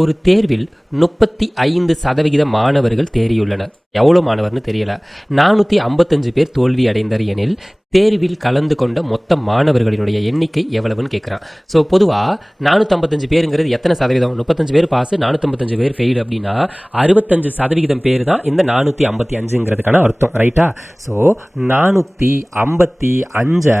ஒரு தேர்வில் 35% மாணவர்கள் தேறியுள்ளனர். எவ்வளோ மாணவர்னு தெரியல. 455 பேர் தோல்வி அடைந்தனர் எனில் தேர்வில் கலந்து கொண்ட மொத்த மாணவர்களினுடைய எண்ணிக்கை எவ்வளவுன்னு கேட்குறான். ஸோ பொதுவாக 455 பேருங்கிறது எத்தனை சதவீதம்? 35 பேர் பாஸ், 455 பேர் ஃபெயில் அப்படின்னா 65% பேர் தான் இந்த 455ங்கிறதுக்கான அர்த்தம், ரைட்டா? ஸோ 455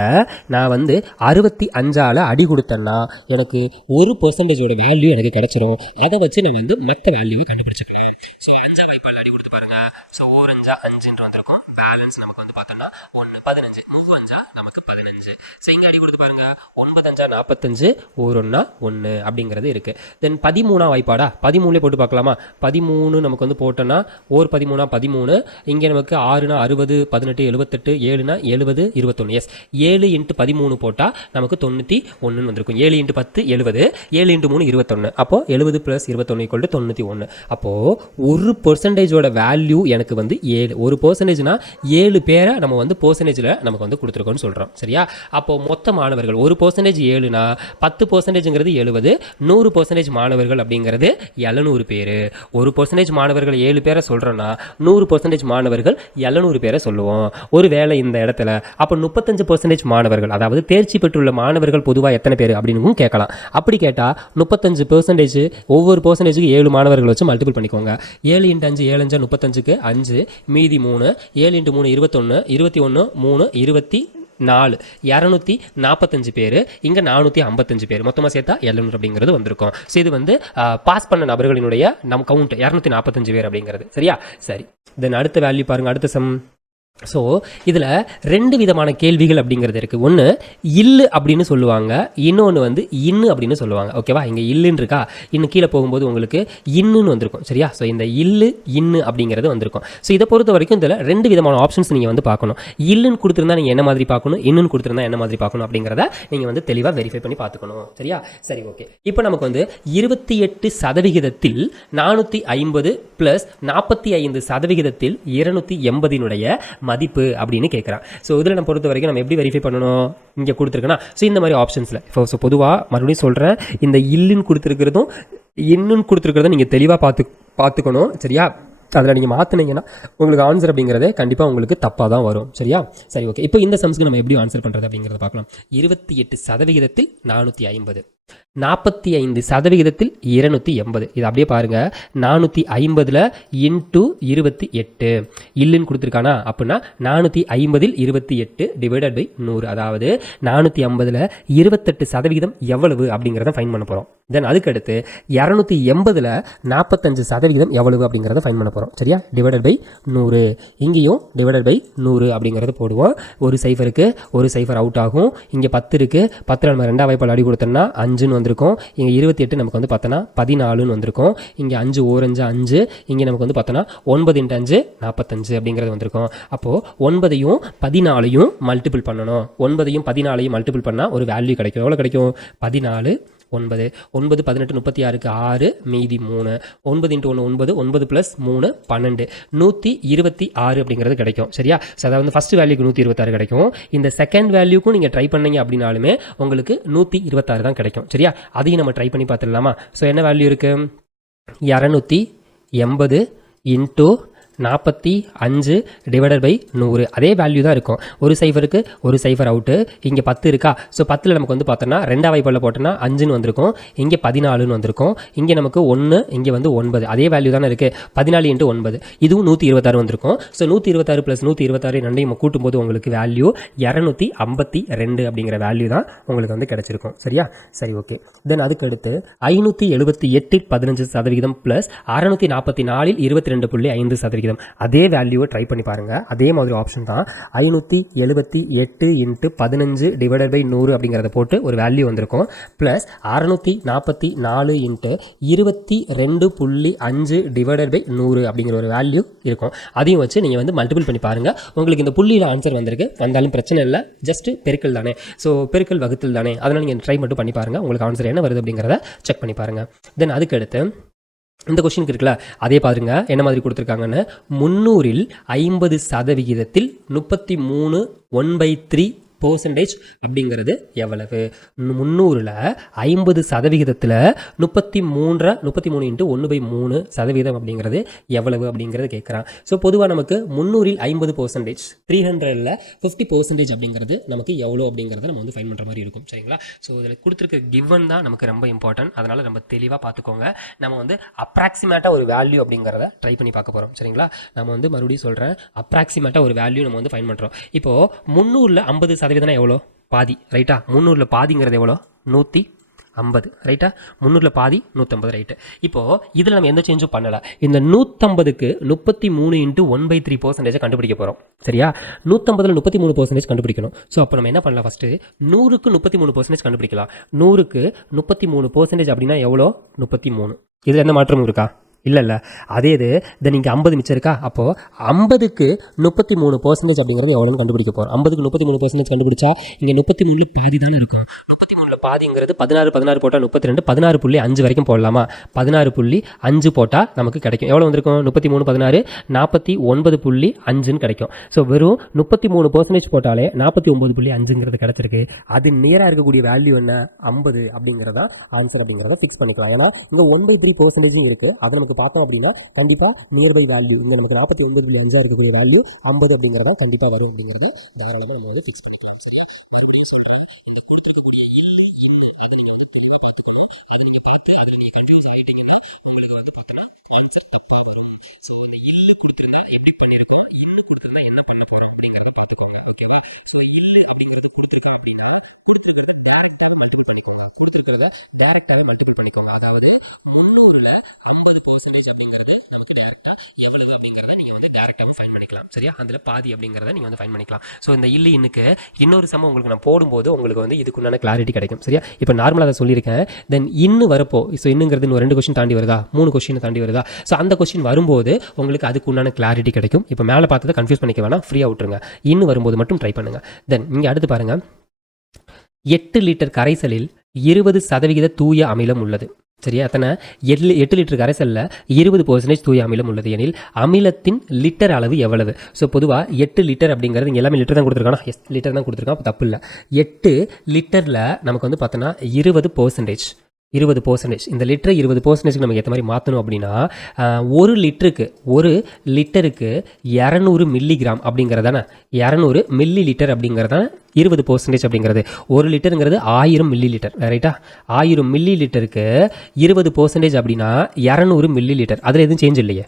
நான் 65ஆல் அடி கொடுத்தேன்னா எனக்கு 1% வேல்யூ எனக்கு கிடைச்சிரும். அதை வச்சு நான் மற்ற வேல்யூவை கண்டுபிடிச்சிக்கலாம். ஸோ 5 வாய்ப்பால் அடி கொடுத்து பாருங்க. ஸோ 4 5 5 வந்திருக்கும். பேலன்ஸ் நமக்கு பார்த்தோம்னா 1 15 5 நமக்கு 15. ஸோ இங்கே அடி கொடுத்து பாருங்க. 9 5 45 1 1 அப்படிங்கிறது இருக்கு. தென் 13 வாய்ப்பாடா 13 போட்டு பார்க்கலாமா? 13 நமக்கு போட்டோன்னா 13 13. இங்கே நமக்கு 6 60 18 78 7 70 21. எஸ், 7 × 13 போட்டால் நமக்கு 91 வந்திருக்கும். 7 × 10 70, 7 × 3 21. அப்போ 70 + 21 = 91. அப்போ 1% வேல்யூ எனக்கு 7. 1%னா 7 பேரை நம்ம பெர்சன்டேஜில் நமக்கு கொடுத்துருக்கோன்னு சொல்கிறோம், சரியா? அப்போ மொத்த மாணவர்கள் 1% 7னா 10%ங்கிறது 70, 100% மாணவர்கள் அப்படிங்கிறது 700 பேர். 1% மாணவர்கள் 7 பேரை சொல்கிறோன்னா 100% மாணவர்கள் 700 பேரை சொல்லுவோம். ஒருவேளை இந்த இடத்துல அப்போ 35% மாணவர்கள், அதாவது தேர்ச்சி பெற்றுள்ள மாணவர்கள் பொதுவாக எத்தனை பேர் அப்படின்னு கேட்கலாம். அப்படி கேட்டால் 35% ஒவ்வொரு பெர்சன்டேஜுக்கு 7 மாணவர்கள் வச்சு மல்டிபிள் பண்ணிக்கோங்க. 7 × 5 7 5 35க்கு 5 மீதி 3, 7 × 3 21, 21 3 24, 245 பேர். இங்கே 455 பேர், மொத்தமாக சேர்த்தா 700 அப்படிங்கிறது வந்திருக்கும். ஸோ இது பாஸ் பண்ண நபர்களினுடைய நம் கவுண்ட் 245 பேர் அப்படிங்கிறது, சரியா? சரி, தென் அடுத்த வேல்யூ பாருங்கள், அடுத்த சம். ஸோ இதில் 2 விதமான கேள்விகள் அப்படிங்கிறது இருக்குது. ஒன்று இல்லு அப்படின்னு சொல்லுவாங்க, இன்னொன்று இன்னு அப்படின்னு சொல்லுவாங்க, ஓகேவா? இங்கே இல்லுன்னு இருக்கா, இன்னும் கீழே போகும்போது உங்களுக்கு இன்னுன்னு வந்திருக்கும், சரியா? ஸோ இந்த இல்லு இன்னு அப்படிங்கிறது வந்திருக்கும். ஸோ இதை பொறுத்த வரைக்கும் இதில் 2 விதமான ஆப்ஷன்ஸ் நீங்கள் பார்க்கணும். இல்லுன்னு கொடுத்துருந்தா நீங்கள் என்ன மாதிரி பார்க்கணும், இன்னுன்னு கொடுத்துருந்தா என்ன மாதிரி பார்க்கணும் அப்படிங்கிறத நீங்கள் தெளிவாக வெரிஃபை பண்ணி பார்த்துக்கணும், சரியா? சரி, ஓகே. இப்போ நமக்கு 28% 450 + 45% 280 மதிப்பு அப்படின்னு கேட்குறான். ஸோ இதில் நம்ம பொறுத்த வரைக்கும் நம்ம எப்படி வெரிஃபை பண்ணணும்? இங்கே கொடுத்துருக்கேன்னா ஸோ இந்த மாதிரி ஆப்ஷன்ஸில் ஸோ பொதுவாக மறுபடியும் சொல்கிறேன், இந்த இல்லுன்னு கொடுத்துருக்கிறதும் இன்னுன்னு கொடுத்துருக்கிறதும் நீங்கள் தெளிவாக பார்த்துக்கணும், சரியா? அதில் நீங்கள் மாற்றினீங்கன்னா உங்களுக்கு ஆன்சர் அப்படிங்கிறதே கண்டிப்பாக உங்களுக்கு தப்பாக தான் வரும், சரியா? சரி, ஓகே. இப்போ இந்த சம்ஸ்க்கு நம்ம எப்படி ஆன்சர் பண்ணுறது அப்படிங்கிறத பார்க்கலாம். 28% 450, 45% 280. இது அப்படியே பாருங்கள். 450 × 28 இல்லுன்னு கொடுத்துருக்கானா, அப்படின்னா 450 ல் 28 ÷ 100. அதாவது 450 28% எவ்வளவு அப்படிங்கிறத ஃபைன் பண்ண போகிறோம். தென் அதுக்கடுத்து 280 45% எவ்வளவு அப்படிங்கிறத ஃபைன் பண்ண போகிறோம், சரியா? ÷ 100. இங்கேயும் ÷ 100 அப்படிங்கிறத போடுவோம். ஒரு சைஃபருக்கு ஒரு சைஃபர் அவுட் ஆகும். இங்கே 10 இருக்குது. 10 நம்ம 2 வாய்ப்பால் அடி கொடுத்தோம்னா 5ன்னு வந்திருக்கும். இங்கே 28 நமக்கு பார்த்தோன்னா 14ன்னு வந்திருக்கும். இங்கே 5 1 5 5. இங்கே நமக்கு பார்த்தோன்னா 9 × 5 45 அப்படிங்கிறது வந்திருக்கும். அப்போது 9ஐயும் 14ஐயும் மல்டிபிள் பண்ணணும். 9ஐயும் 14ஐயும் மல்டிபிள் பண்ணால் ஒரு வேல்யூ கிடைக்கும். எவ்வளோ கிடைக்கும்? 14 9 9 18 36க்கு 6 மீதி 3. 9 × 1 9, 9 + 3 12, 126 அப்படிங்கிறது கிடைக்கும், சரியா? ஸோ அதாவது ஃபர்ஸ்ட் வேல்யூக்கு 126 கிடைக்கும். இந்த செகண்ட் வேல்யூக்கும் நீங்கள் ட்ரை பண்ணீங்க அப்படின்னாலுமே உங்களுக்கு 126 தான் கிடைக்கும், சரியா? அதையும் நம்ம ட்ரை பண்ணி பார்த்துடலாமா? ஸோ என்ன வேல்யூ இருக்குது? 280 × 45 ÷ 100. அதே வேல்யூ தான் இருக்கும். ஒரு சைஃபருக்கு ஒரு சைஃபர் அவுட்டு. இங்கே 10 இருக்கா? ஸோ 10ல் நமக்கு பார்த்தோன்னா 2 வாய்ப்பால் போட்டோன்னா 5ன்னு வந்திருக்கும். இங்கே 14ன்னு வந்திருக்கும். இங்கே நமக்கு 1, இங்கே 9. அதே வேல்யூ தானே இருக்குது. 14 × 9 இதுவும் 126 வந்திருக்கும். ஸோ 126 + 126 ரெண்டையும் கூட்டும்போது உங்களுக்கு வேல்யூ 252 அப்படிங்கிற வேல்யூ தான் உங்களுக்கு கிடைச்சிருக்கும், சரியா? சரி, ஓகே. தென் அதுக்கடுத்து 578 15% + 644 22.5%. அதே வேல்யூவை ட்ரை பண்ணி பாருங்கள். அதே மாதிரி ஆப்ஷன் தான். 578 × 15 ÷ 100 அப்படிங்கிறத போட்டு ஒரு வேல்யூ வந்திருக்கும். ப்ளஸ் 644 × 22.5 ÷ 100 அப்படிங்கிற ஒரு வேல்யூ இருக்கும். அதையும் வச்சு நீங்கள் மல்டிபிள் பண்ணி பாருங்கள். உங்களுக்கு இந்த புள்ளியில் ஆன்சர் வந்திருக்கு. வந்தாலும் பிரச்சனை இல்லை, ஜஸ்ட் பெருக்கல் தானே. ஸோ பெருக்கல் வகுத்தல் தானே, அதனால் நீங்கள் ட்ரை மட்டும் பண்ணி பாருங்கள். உங்களுக்கு ஆன்சர் என்ன வருது அப்படிங்கிறத செக் பண்ணி பாருங்கள். தென் அதுக்கடுத்து இந்த கொஸ்டினுக்கு இருக்குல்ல, அதே பாருங்க என்ன மாதிரி கொடுத்துருக்காங்கன்னு. 300 ல் 50% 33 1/3 பர்சன்டேஜ் அப்படிங்கிறது எவ்வளவு? 300ல் 50% 33 இன்ட்டு 1/3% அப்படிங்கிறது எவ்வளவு அப்படிங்கிறது கேட்குறான். ஸோ பொதுவாக நமக்கு 300ல் 50%, 300ல் 50% அப்படிங்கிறது நமக்கு எவ்வளோ அப்படிங்கிறத நம்ம வந்து ஃபைன் பண்ணுற மாதிரி இருக்கும். சரிங்களா? ஸோ இதில் கொடுத்துருக்க கிவன் தான் நமக்கு ரொம்ப இம்பார்ட்டன்ட். அதனால் நம்ம தெளிவாக பார்த்துக்கோங்க. நம்ம வந்து அப்ராக்சிமேட்டாக ஒரு வேல்யூ அப்படிங்கிறத ட்ரை பண்ணி பார்க்க போகிறோம். சரிங்களா? நம்ம வந்து மறுபடியும் சொல்கிறேன், அப்ராக்சிமேட்டாக ஒரு வேல்யூ நம்ம வந்து ஃபைன் பண்ணுறோம். இப்போது 300ல் 50% எவ்வளோ? பாதி. ரைட்டா? 300ல் பாதிங்கிறது எவ்வளோ? 150. ரைட்டா? 300ல் பாதி 150. ரைட்டு. இப்போது இதில் நம்ம எந்த சேஞ்சும் பண்ணலை. இந்த 150க்கு 33 இன்ட்டு 1/3% கண்டுபிடிக்க போகிறோம். சரியா? 150ல் 33% கண்டுபிடிக்கணும். ஸோ அப்போ நம்ம என்ன பண்ணலாம்? ஃபஸ்ட்டு 100க்கு 33% கண்டுபிடிக்கலாம். 100க்கு 33% அப்படின்னா எவ்வளோ? 33. இதில் எந்த மாற்றமும் இருக்கா? இல்லை. அதே இது தென் இங்கே 50 மிச்சம் இருக்கா? அப்போது 50க்கு 33% அப்படிங்கிறது எவ்வளோன்னு கண்டுபிடிக்க போகிறோம். 50க்கு 33% கண்டுபிடிச்சா இங்கே 33ல் பாதி தானே இருக்கும். 33ல் பாதிங்கிறது 16 போட்டால் 32, 16.5 வரைக்கும் போடலாமா? 16.5 போட்டால் நமக்கு கிடைக்கும். எவ்வளோ வந்திருக்கும்? 33 16 49.5ன்னு கிடைக்கும். ஸோ வெறும் 33% போட்டாலே 49.5ங்கிறது கிடச்சிருக்கு. அது நேராக இருக்கக்கூடிய வேல்யூ என்ன? 50 அப்படிங்கிறதா ஆன்சர் அப்படிங்கிறத ஃபிக்ஸ் பண்ணிக்கலாம். ஏன்னா இங்கே 1/3% இருக்குது. அதை நமக்கு பார்த்தோம் அப்படின்னா கண்டிப்பாக நியர்பை வேல்யூ இங்கே நமக்கு 49.5 இருக்கக்கூடிய வேல்யூ 50 அப்படிங்கிறதா கண்டிப்பாக வரும் அப்படிங்கிறது தாராளமாக நம்ம வந்து ஃபிக்ஸ் பண்ணிக்கலாம். டைரக்டாகவே மல்டிபிள் பண்ணிக்கோங்க. அதாவது 300ல் 50% அப்படிங்கிறது நமக்கு டைரக்டாக எவ்வளவு அப்படிங்கிறத நீங்கள் வந்து டைரக்டாகவும் ஃபைன் பண்ணிக்கலாம். சரியா? அதில் பாதி அப்படிங்கிறத நீங்கள் வந்து ஃபைன் பண்ணிக்கலாம். ஸோ இந்த இன்னுக்கு இன்னொரு சமம் உங்களுக்கு நான் போடும்போது உங்களுக்கு வந்து இதுக்குண்டான கிளாரிட்டி கிடைக்கும். சரியா? இப்போ நார்மலாக அதை சொல்லியிருக்கேன். தென் வரப்போ ஸோ இன்னுங்கிறது இன்னும் 2 கொஸ்டின் தாண்டி வருதா, 3 கொஸ்டின் தாண்டி வருதா? ஸோ அந்த கொஸ்டின் வரும்போது உங்களுக்கு அதுக்குண்டான கிளாரிட்டி கிடைக்கும். இப்போ மேலே பார்த்ததை கன்ஃபியூஸ் பண்ணிக்க வேணாம், ஃப்ரீயாக விட்டுருங்க. வரும்போது மட்டும் ட்ரை பண்ணுங்கள். தென் இங்கே அடுத்து பாருங்கள், 8 லிட்டர் கரைசலில் 20% தூய அமிலம் உள்ளது. சரியா? எத்தனை? 8 லிட்டர் கரைசலில் 20% தூய அமிலம் உள்ளது எனில் அமிலத்தின் லிட்டர் அளவு எவ்வளவு? ஸோ பொதுவாக 8 லிட்டர் அப்படிங்கிறது இங்கே எல்லாமே லிட்டர் தான் கொடுத்துருக்கானா? லிட்டர் தான் கொடுத்துருக்கான். அப்போ தப்பு இல்லை. 8 லிட்டரில் நமக்கு வந்து பார்த்தோன்னா 20%. இந்த லிட்டரை 20% நமக்கு ஏற்ற மாதிரி மாற்றணும் அப்படின்னா 1 லிட்டருக்கு 200 மில்லிகிராம் அப்படிங்கிறதானே? 200 மில்லி லிட்டர் அப்படிங்கிறதான 20% அப்படிங்கிறது. 1 லிட்டருங்கிறது 1000 மில்லி லிட்டர். ரைட்டா? 1000 மில்லி லிட்டருக்கு 20% அப்படின்னா 200 மில்லி லிட்டர். அதில் எதுவும் சேஞ்ச் இல்லையே?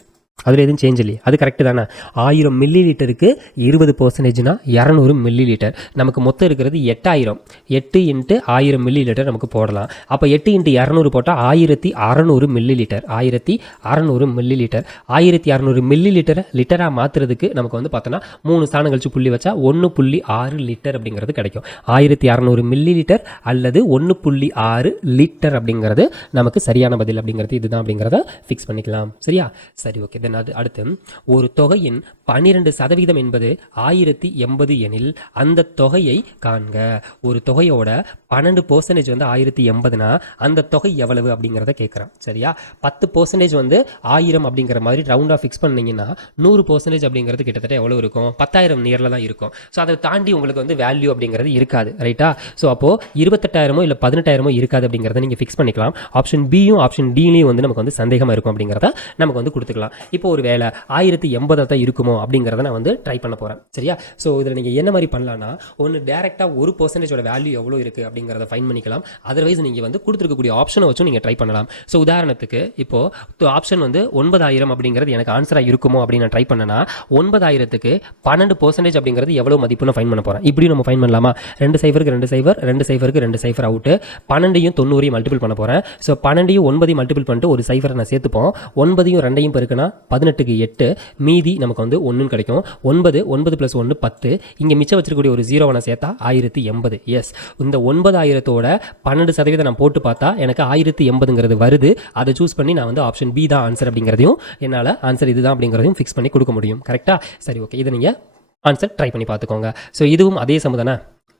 அது கரெக்டு தானே? 1000 மில்லி லிட்டருக்கு 20%னா 200 மில்லி லிட்டர். நமக்கு மொத்தம் இருக்கிறது 8000. 8 இன்ட்டு 1000 மில்லி லிட்டர் நமக்கு போடலாம். அப்போ 8 இன்ட்டு 200 போட்டால் 1600 millilitre. 1600 millilitre. 1600 milli லிட்டராக மாற்றுறதுக்கு நமக்கு வந்து பார்த்தோன்னா 3 ஸ்தானம் கழிச்சு புள்ளி வச்சா 1.6 லிட்டர் அப்படிங்கிறது கிடைக்கும். 1600 மில்லி லிட்டர் அல்லது 1.6 லிட்டர் அப்படிங்கிறது நமக்கு சரியான பதில் அப்படிங்கிறது இதுதான் அப்படிங்கிறத ஃபிக்ஸ் பண்ணிக்கலாம். சரியா? சரி, ஓகே. தென் அடுத்து, ஒரு தொகையின் 12% என்பது 1080 எனில் அந்த தொகையை காண்க. ஒரு தொகையோட 12% வந்து 1080னா அந்த தொகை எவ்வளவு அப்படிங்கிறத கேட்குறான். சரியா? 10% வந்து 1000 அப்படிங்கிற மாதிரி ரவுண்டாக ஃபிக்ஸ் பண்ணிங்கன்னா 100% அப்படிங்கிறது கிட்டத்தட்ட எவ்வளோ இருக்கும்? 10,000 நியரில் தான் இருக்கும். ஸோ அதை தாண்டி உங்களுக்கு வந்து வேல்யூ அப்படிங்கிறது இருக்காது. ரைட்டா? ஸோ அப்போது 28,000 இல்லை 18,000 இருக்காது அப்படிங்கிறத நீங்கள் ஃபிக்ஸ் பண்ணிக்கலாம். ஆப்ஷன் பியும் ஆப்ஷன் டிலையும் வந்து நமக்கு வந்து சந்தேகமாக இருக்கும் அப்படிங்கிறத நமக்கு வந்து கொடுத்துக்கலாம். இப்போ ஒரு வேலை 1080 தான் இருக்குமோ அப்படிங்கிறத நான் வந்து ட்ரை பண்ண போகிறேன். சரியா? ஸோ இதில் நீங்கள் என்ன மாதிரி பண்ணலான்னா, ஒன்று டேரெக்டாக 1% வேல்யூ எவ்வளோ இருக்குது அப்படிங்கிறத ஃபைன் பண்ணிக்கலாம். அதர்வைஸ் நீங்கள் வந்து கொடுத்துருக்கக்கூடிய ஆப்ஷனை வச்சும் நீங்கள் ட்ரை பண்ணலாம். ஸோ உதாரணத்துக்கு இப்போது ஆப்ஷன் வந்து 9000 அப்படிங்கிறது எனக்கு ஆன்சராக இருக்குமோ அப்படின்னு நான் ட்ரை பண்ணேன்னா 9000க்கு 12% அப்படிங்கிறது எவ்வளோ மதிப்புன்னு ஃபைன் பண்ண போகிறேன். இப்படியும் நம்ம ஃபைன் பண்ணலாமா? 2 0க்கு 2 0, 2 0க்கு 2 0 அவுட்டு. 12ஐயும் 90ஐயும் மல்டிபிள் பண்ண போகிறேன். ஸோ 12ஐயும் 9ஐயும் மல்டிபிள் பண்ணிட்டு ஒரு 0 நான் சேர்த்துப்போம். 9ஐயும் 2ஐயும் பெருக்குனா 18க்கு 8, மீதி நமக்கு வந்து 1 கிடைக்கும். 9 + 1 10. இங்கே மிச்சம் வச்சிருக்கக்கூடிய ஒரு 0 நான் சேர்த்தா 1080. எஸ், இந்த 9000தோட 12% நான் போட்டு பார்த்தா எனக்கு 1080ங்கிறது வருது. அதை சூஸ் பண்ணி நான் வந்து ஆப்ஷன் பி தான் ஆன்சர் அப்படிங்கிறதையும் என்னால் ஆன்சர் இதுதான் அப்படிங்கிறதையும் ஃபிக்ஸ் பண்ணி கொடுக்க முடியும். கரெக்டாக? சரி, ஓகே. இதை நீங்கள் ஆன்சர் ட்ரை பண்ணி பார்த்துக்கோங்க. ஸோ இதுவும் அதே சம தானே?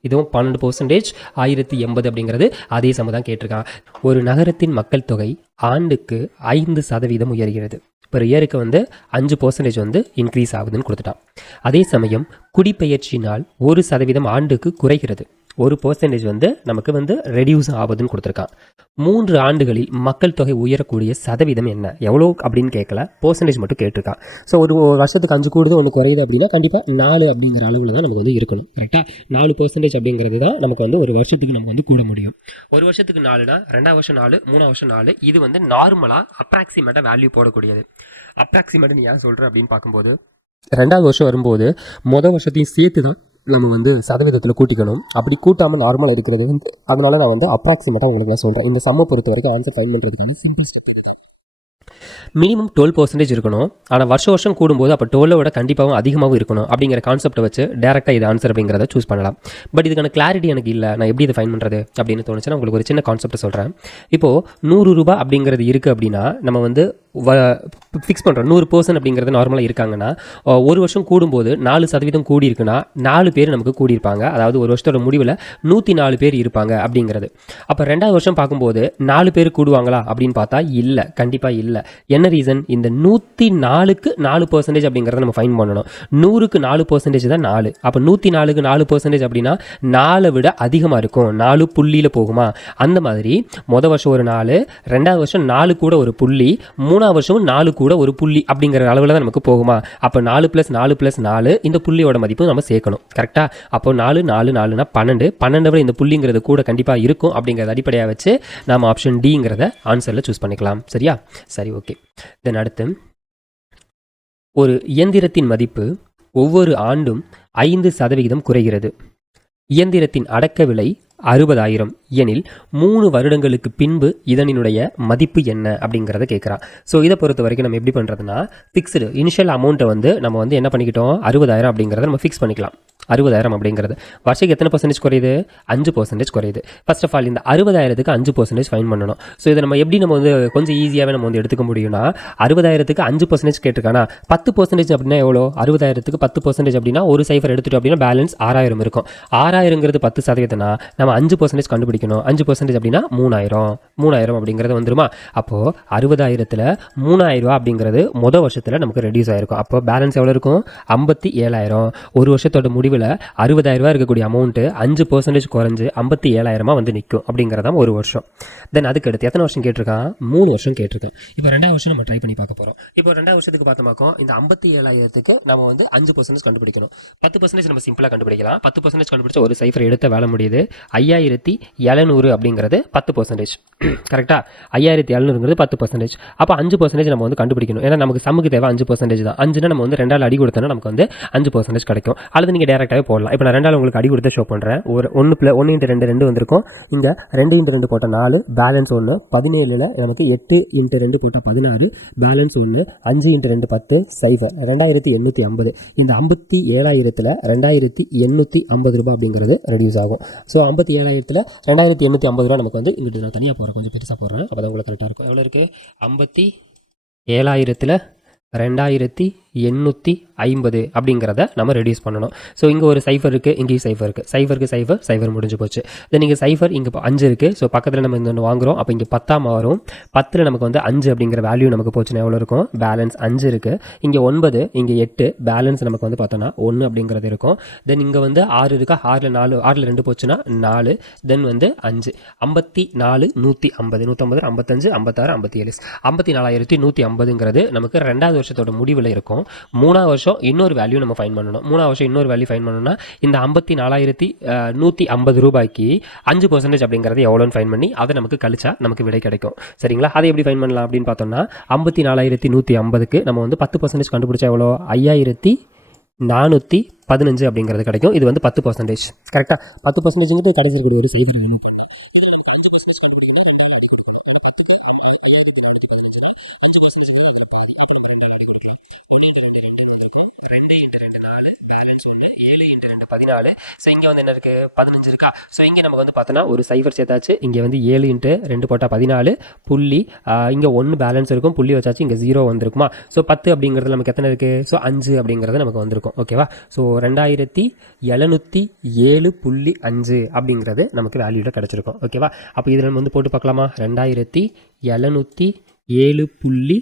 இதுவும் 12% 1080 அப்படிங்கிறது அதே சம தான் கேட்டிருக்கான். ஒரு நகரத்தின் மக்கள் தொகை ஆண்டுக்கு 5% உயர்கிறது. பெர் இயருக்கு வந்து 5% வந்து இன்க்ரீஸ் ஆகுதுன்னு கொடுத்துட்டான். அதே சமயம் குடிப்பெயர்ச்சினால் 1% ஆண்டுக்கு குறைகிறது, 1% வந்து நமக்கு வந்து ரெடியூஸ் ஆகுதுன்னு கொடுத்துருக்கான். 3 ஆண்டுகளில் மக்கள் தொகை உயரக்கூடிய சதவீதம் என்ன, எவ்வளோ அப்படின்னு கேட்கல, பர்சன்டேஜ் மட்டும் கேட்டிருக்கான். ஸோ ஒரு வருஷத்துக்கு 5 கூடுது 1 குறையுது அப்படின்னா கண்டிப்பாக 4 அப்படிங்கிற அளவில் தான் நமக்கு வந்து இருக்கணும். கரெக்டாக 4% அப்படிங்கிறது தான் நமக்கு வந்து ஒரு வருஷத்துக்கு நமக்கு வந்து கூட முடியும். ஒரு வருஷத்துக்கு 4னா 2ஆம் வருஷம் 4, 3ஆம் வருஷம் 4. இது வந்து நார்மலாக அப்ராக்சிமேட்டாக வேல்யூ போடக்கூடியது. அப்ராக்சிமேட்டாக நீ ஏன் சொல்கிற அப்படின்னு பார்க்கும்போது 2ஆவது வருஷம் வரும்போது மொதல் வருஷத்தையும் சேர்த்து தான் நம்ம வந்து சதவீதத்தில் கூட்டிக்கணும். அப்படி கூட்டாமல் நார்மலாக இருக்கிறது வந்து அதனால நான் வந்து அப்ராக்சிமேட்டாக உங்களுக்கு தான் சொல்கிறேன். இந்த சம்மை பொறுத்த வரைக்கும் ஆன்சர் ஃபைன் பண்ணுறதுக்கு வந்து சிம்பிள் ஸ்டெப். மினிமம் 12% இருக்கணும். ஆனால் வருஷம் கூடும்போது அப்போ 12 கண்டிப்பாகவும் அதிகமாகவும் இருக்கணும் அப்படிங்கிற கான்செப்டை வச்சு டேரெக்டாக இது ஆன்சர் அப்படிங்கிறத சூஸ் பண்ணலாம். பட் இதுக்கான கிளாரிட்டி எனக்கு இல்லை, நான் எப்படி இதை ஃபைன் பண்ணுறது அப்படின்னு தோணுச்சுன்னா உங்களுக்கு ஒரு சின்ன கான்செப்டை சொல்கிறேன். இப்போது 100 ரூபாய் அப்படிங்கிறது இருக்குது அப்படின்னா நம்ம வந்து ஃபிக்ஸ் பண்ணுறோம். 100% அப்படிங்கிறது நார்மலாக இருக்காங்கன்னா ஒரு வருஷம் கூடும்போது 4% கூடி இருக்குன்னா 4 பேர் நமக்கு கூடியிருப்பாங்க. அதாவது ஒரு வருஷத்தோட முடிவில் 104 பேர் இருப்பாங்க அப்படிங்கிறது. அப்போ 2ஆவது வருஷம் பார்க்கும்போது 4 பேர் கூடுவாங்களா அப்படின்னு பார்த்தா இல்லை, கண்டிப்பாக இல்லை. என்ன ரீசன்? இந்த 104க்கு 4% அப்படிங்கிறத நம்ம ஃபைன் பண்ணணும். 100க்கு 4% தான் 4. அப்போ 104க்கு 4% அப்படின்னா 4 விட அதிகமாக இருக்கும். 4 புள்ளியில் போகுமா? அந்த மாதிரி மொதல் வருஷம் ஒரு 4, 2ஆவது வருஷம் 4 கூட ஒரு புள்ளி, 3ஆவது வருஷம் 4 கூட ஒரு புள்ளி அப்படிங்கிற அளவில் தான் நமக்கு போகுமா? அப்போ 4 + 4 + 4 இந்த புள்ளியோட மதிப்பு நம்ம சேர்க்கணும். கரெக்டாக? அப்போ 4 4 4னா 12. 12 விட இந்த புள்ளிங்கிறது கூட கண்டிப்பாக இருக்கும் அப்படிங்கிறத அடிப்படையாக வச்சு நம்ம ஆப்ஷன் டிங்கிறத ஆன்சரில் சூஸ் பண்ணிக்கலாம். சரியா? சரி, ஓகே. தென் அடுத்து, ஒரு இயந்திரத்தின் மதிப்பு ஒவ்வொரு ஆண்டும் 5% குறைகிறது. இயந்திரத்தின் அடக்க விலை 60,000 எனில் 3 வருடங்களுக்கு பின்பு இதனுடைய மதிப்பு என்ன அப்படிங்கிறத கேட்குறான். ஸோ இதை பொறுத்த வரைக்கும் நம்ம எப்படி பண்ணுறதுனா, ஃபிக்ஸ்டு இனிஷியல் அமௌண்ட்டை வந்து நம்ம வந்து என்ன பண்ணிக்கிட்டோம், 60,000 அப்படிங்கிறத நம்ம ஃபிக்ஸ் பண்ணிக்கலாம். 60,000 அப்படிங்கிறது வருஷத்துக்கு எத்தனை % குறையுது? 5% குறையுது. ஃபர்ஸ்ட் ஆஃப் ஆல் இந்த 60,000க்கு 5% ஃபைன் பண்ணணும். ஸோ இதை நம்ம எப்படி நம்ம வந்து கொஞ்சம் ஈஸியாகவே நம்ம வந்து எடுத்துக்க முடியும்னா, 60,000க்கு 5% கேட்டிருக்கானா, 10% அப்படின்னா எவ்வளோ? 60,000க்கு 10% அப்படின்னா ஒரு சைஃபர் எடுத்துட்டோம் அப்படின்னா பேலன்ஸ் 6,000 இருக்கும். 6,000ங்கிறது 10%னா நம்ம 5% கண்டுபிடிக்கணும். 5% அப்படின்னா 3,000 அப்படிங்கிறது வந்துருமா? அப்போது 60,000ல் 3,000 அப்படிங்கிறது மொதல் வருஷத்தில் நமக்கு ரெடியூஸ் ஆகிருக்கும். அப்போ பேலன்ஸ் எவ்வளோ இருக்கும்? 57,000. ஒரு வருஷத்தோட முடிவில் 60,000 இருக்கக்கூடிய அமௌண்ட்டு 5% குறைஞ்சு 57,000 வந்து நிற்கும் அப்படிங்கிறதான் ஒரு வருஷம். தென் அதுக்கு அடுத்து எத்தனை வருஷம் கேட்டிருக்கான்? 3 வருஷம் கேட்டிருக்கேன். இப்போ 2ஆவது வருஷம் நம்ம ட்ரை பண்ணி பார்க்க போகிறோம். இப்போ 2ஆவது வருஷத்துக்கு பார்த்தோமாக்கோம், இந்த 57,000க்கு நம்ம வந்து 5% கண்டுபிடிக்கணும். 10% நம்ம சிம்பிளாக கண்டுபிடிக்கலாம். 10% கண்டுபிடிச்ச ஒரு சைஃபர் எடுத்த வேலை முடியுது. 5,700 அப்படிங்கிறது 10%. கரெக்டாக? 5,700ங்கிறது 10%. அப்போ 5% நம்ம வந்து கண்டுபிடிக்கணும். ஏன்னா நமக்கு சம்முக்கு தேவை 5% தான். 5னா நம்ம வந்து 2ஆல் அடி கொடுத்தோன்னா நமக்கு வந்து 5% கிடைக்கும். அல்லது நீங்கள் டேரெக்டாகவே போடலாம். இப்போ நான் 2ஆல் உங்களுக்கு அடி கொடுத்து ஷோ பண்ணுறேன். ஒரு 1 × 2 2 வந்திருக்கும். இங்கே 2 × 2 போட்டால் 4, பேலன்ஸ் 1. 17ல் நமக்கு 8 × 2 போட்டால் 16, பேலன்ஸ் 1. 5 × 2 10, 0. 2,850. இந்த 57,000ல் 2,850 ரூபாய் அப்படிங்கிறது ரெடியூஸ் ஆகும். ஸோ 57,000ல் 2,850 ரூபா நமக்கு வந்து இங்கிட்டு நான் தனியாக போகிறேன், கொஞ்சம் பெருசாக போடுறேன், அப்போ தான் உங்களுக்கு கரெக்டாக இருக்கும். எவ்வளோ இருக்குது? 57,000ல் 2,850 அப்படிங்கிறத நம்ம ரெடியூஸ் பண்ணணும். ஸோ இங்கே ஒரு சைஃபர் இருக்குது, இங்கேயும் சைஃபர் இருக்குது. சைஃபருக்கு சைஃபர் முடிஞ்சு போச்சு. தென் நீங்கள் சைஃபர் இங்கே 5 இருக்குது. ஸோ பக்கத்தில் நம்ம இந்த வாங்குகிறோம். அப்போ இங்கே 10 வரும். 10ல் நமக்கு வந்து 5 அப்படிங்கிற வேல்யூ நமக்கு போச்சுன்னா எவ்வளோ இருக்கும்? பேலன்ஸ் 5 இருக்குது. இங்கே 9, இங்கே 8, பேலன்ஸ் நமக்கு வந்து பார்த்தோன்னா 1 அப்படிங்கிறது இருக்கும். தென் இங்கே வந்து 6 இருக்கா? 6ல் 4, 6ல் 2 போச்சுன்னா 4. தென் வந்து 5. 54, 150, 150, 55, 56, 57, 54,150ங்கிறது நமக்கு 2ஆவது வருஷத்தோட முடிவில் இருக்கும். 3ஆவது வருஷம் இன்னொரு வேல்யூ நம்ம ஃபைன் பண்ணணும். 3ஆவது வருஷம் இன்னொரு வேல்யூ ஃபைன் பண்ணணும்னா இந்த 54,150 ரூபாய்க்கு 5% அப்படிங்கிறது எவ்வளோன்னு ஃபைன் பண்ணி அதை நமக்கு கழிச்சா நமக்கு விடை கிடைக்கும். சரிங்களா? அதை எப்படி ஃபைன் பண்ணலாம் அப்படின்னு பார்த்தோம்னா 54,150க்கு நம்ம வந்து 10% கண்டுபிடிச்சா எவ்வளோ? 5,415 அப்படிங்கிறது கிடைக்கும். இது வந்து 10%. கரெக்டாக? 10%ங்கிறது கடைசி இருக்கக்கூடிய ஒரு செய்தி. ஸோ இங்கே வந்து என்ன இருக்குது? 15 இருக்கா? ஸோ இங்கே நமக்கு வந்து பார்த்தோன்னா ஒரு சைஃபர் சேர்த்தாச்சு. இங்கே வந்து 7 × 2 போட்டால் 14 புள்ளி, இங்கே 1 பேலன்ஸ் இருக்கும், புள்ளி வச்சாச்சு, இங்கே 0 வந்திருக்குமா? ஸோ 10 அப்படிங்கிறது நமக்கு எத்தனை இருக்குது? ஸோ 5 அப்படிங்கிறது நமக்கு வந்திருக்கும். ஓகேவா? ஸோ 2,707.5 அப்படிங்கிறது நமக்கு வேல்யூவில் கிடச்சிருக்கும். ஓகேவா? அப்போ இதில் நம்ம வந்து போட்டு பார்க்கலாமா? 2,707.5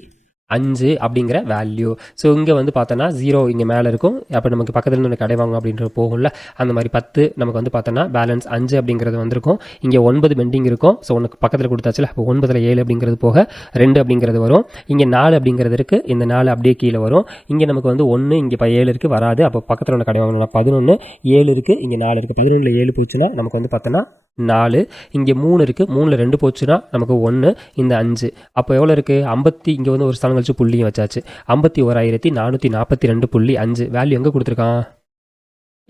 5 அப்படிங்கிற வேல்யூ. ஸோ இங்கே வந்து பார்த்தோன்னா 0 இங்கே மேலே இருக்கும். அப்போ நமக்கு பக்கத்தில் ஒன்று கடை வாங்கும் அப்படின்றது போகும்ல, அந்த மாதிரி 10 நமக்கு வந்து பார்த்தோன்னா பேலன்ஸ் 5 அப்படிங்கிறது வந்திருக்கும். இங்கே 9 பெண்டிங் இருக்கும். ஸோ உனக்கு பக்கத்தில் கொடுத்தாச்சுல, அப்போ 9ல் 7 அப்படிங்கிறது போக 2 அப்படிங்கிறது வரும். இங்கே 4 அப்படிங்கிறது இருக்குது. இந்த 4 அப்படியே கீழே வரும். இங்கே நமக்கு வந்து 1, இங்கே 7 இருக்குது வராது. அப்போ பக்கத்தில் ஒன்று கடை வாங்கணும்னா 11, 7 இருக்குது, இங்கே 4 இருக்குது. 11ல் 7 போச்சுன்னா நமக்கு வந்து பார்த்தோன்னா 4. இங்கே 3 இருக்குது. 3ல் 2 போச்சுன்னா நமக்கு 1, இந்த 5. அப்போ எவ்வளோ இருக்குது? 50. இங்கே வந்து ஒரு ஸ்தானம் கழிச்சு புள்ளியும் வச்சாச்சு. 51,442.5 வேல்யூ எங்கே கொடுத்துருக்கான்?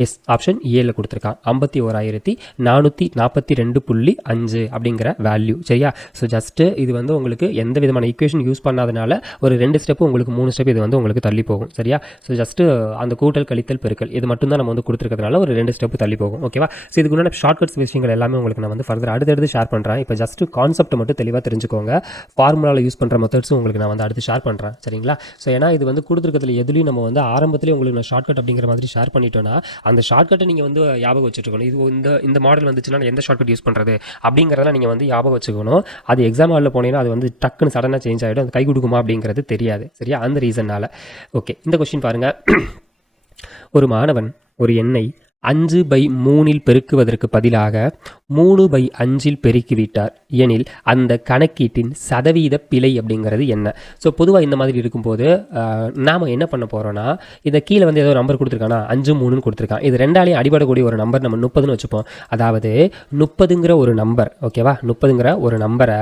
எஸ், ஆப்ஷன் ஏல கொடுத்துருக்கான். 51,442.5 அப்படிங்கிற வேல்யூ. சரியா? ஸோ ஜஸ்ட்டு இது வந்து உங்களுக்கு எந்த விதமான ஈக்குவேஷன் யூஸ் பண்ணாதனால ஒரு 2 ஸ்டெப்பு உங்களுக்கு 3 ஸ்டெப் இது வந்து உங்களுக்கு தள்ளி போகும். சரியா? ஸோ ஜஸ்ட்டு அந்த கூட்டல் கழித்தல் பெருக்கல் இது மட்டும் தான் நம்ம வந்து கொடுத்துருக்கிறதுனால ஒரு 2 ஸ்டெப்பு தள்ளி போகும். ஓகேவா? ஸோ இதுக்கு முன்னாடி ஷார்ட்கட்ஸ் விஷயங்கள் எல்லாமே உங்களுக்கு நான் வந்து ஃபர்தர் அடுத்தடுத்து ஷேர் பண்ணுறேன். இப்போ ஜஸ்ட்டு கான்செப்ட் மட்டும் தெளிவாக தெரிஞ்சுக்கோங்க. ஃபார்முலாவில் யூஸ் பண்ணுற மெத்தட்ஸும் உங்களுக்கு நான் வந்து அடுத்து ஷேர் பண்ணுறேன். சரிங்களா? ஸோ ஏன்னா இது வந்து கொடுத்துருக்கிறதுல எதுலையும் நம்ம வந்து ஆரம்பத்திலே உங்களுக்கு நான் ஷார்ட்கட் அப்படிங்கிற மாதிரி ஷேர் பண்ணிட்டோன்னா அந்த ஷார்ட்கட்டை நீங்கள் வந்து ஞாபகம் வச்சுருக்கணும். இது இந்த மாடல் வந்துச்சுன்னா எந்த ஷார்ட்கட் யூஸ் பண்ணுறது அப்படிங்கிறதெல்லாம் நீங்கள் வந்து ஞாபகம் வச்சுக்கணும். அது எக்ஸாம் ஹாலில் போனீங்கன்னா அது வந்து டக்குன்னு சடனாக சேஞ்ச் ஆகிடும். அது கை கொடுக்குமா அப்படிங்கிறது தெரியாது. சரியா? அந்த ரீசன்னால். ஓகே, இந்த கொஸ்டின் பாருங்கள். ஒரு மாணவன் ஒரு எண்ணை 5/3 பெருக்குவதற்கு பதிலாக 3/5 பெருக்கிவிட்டார் எனில் அந்த கணக்கீட்டின் சதவீத பிழை அப்படிங்கிறது என்ன? ஸோ பொதுவாக இந்த மாதிரி இருக்கும்போது நாம் என்ன பண்ண போகிறோன்னா, இதை கீழே வந்து ஏதோ நம்பர் கொடுத்துருக்கானா 5, 3ன்னு கொடுத்துருக்கான். இது ரெண்டாலையும் அடிபடக்கூடிய ஒரு நம்பர் நம்ம 30ன்னு வச்சுப்போம். அதாவது 30ங்கிற ஒரு நம்பர், ஓகேவா? 30ங்கிற ஒரு நம்பரை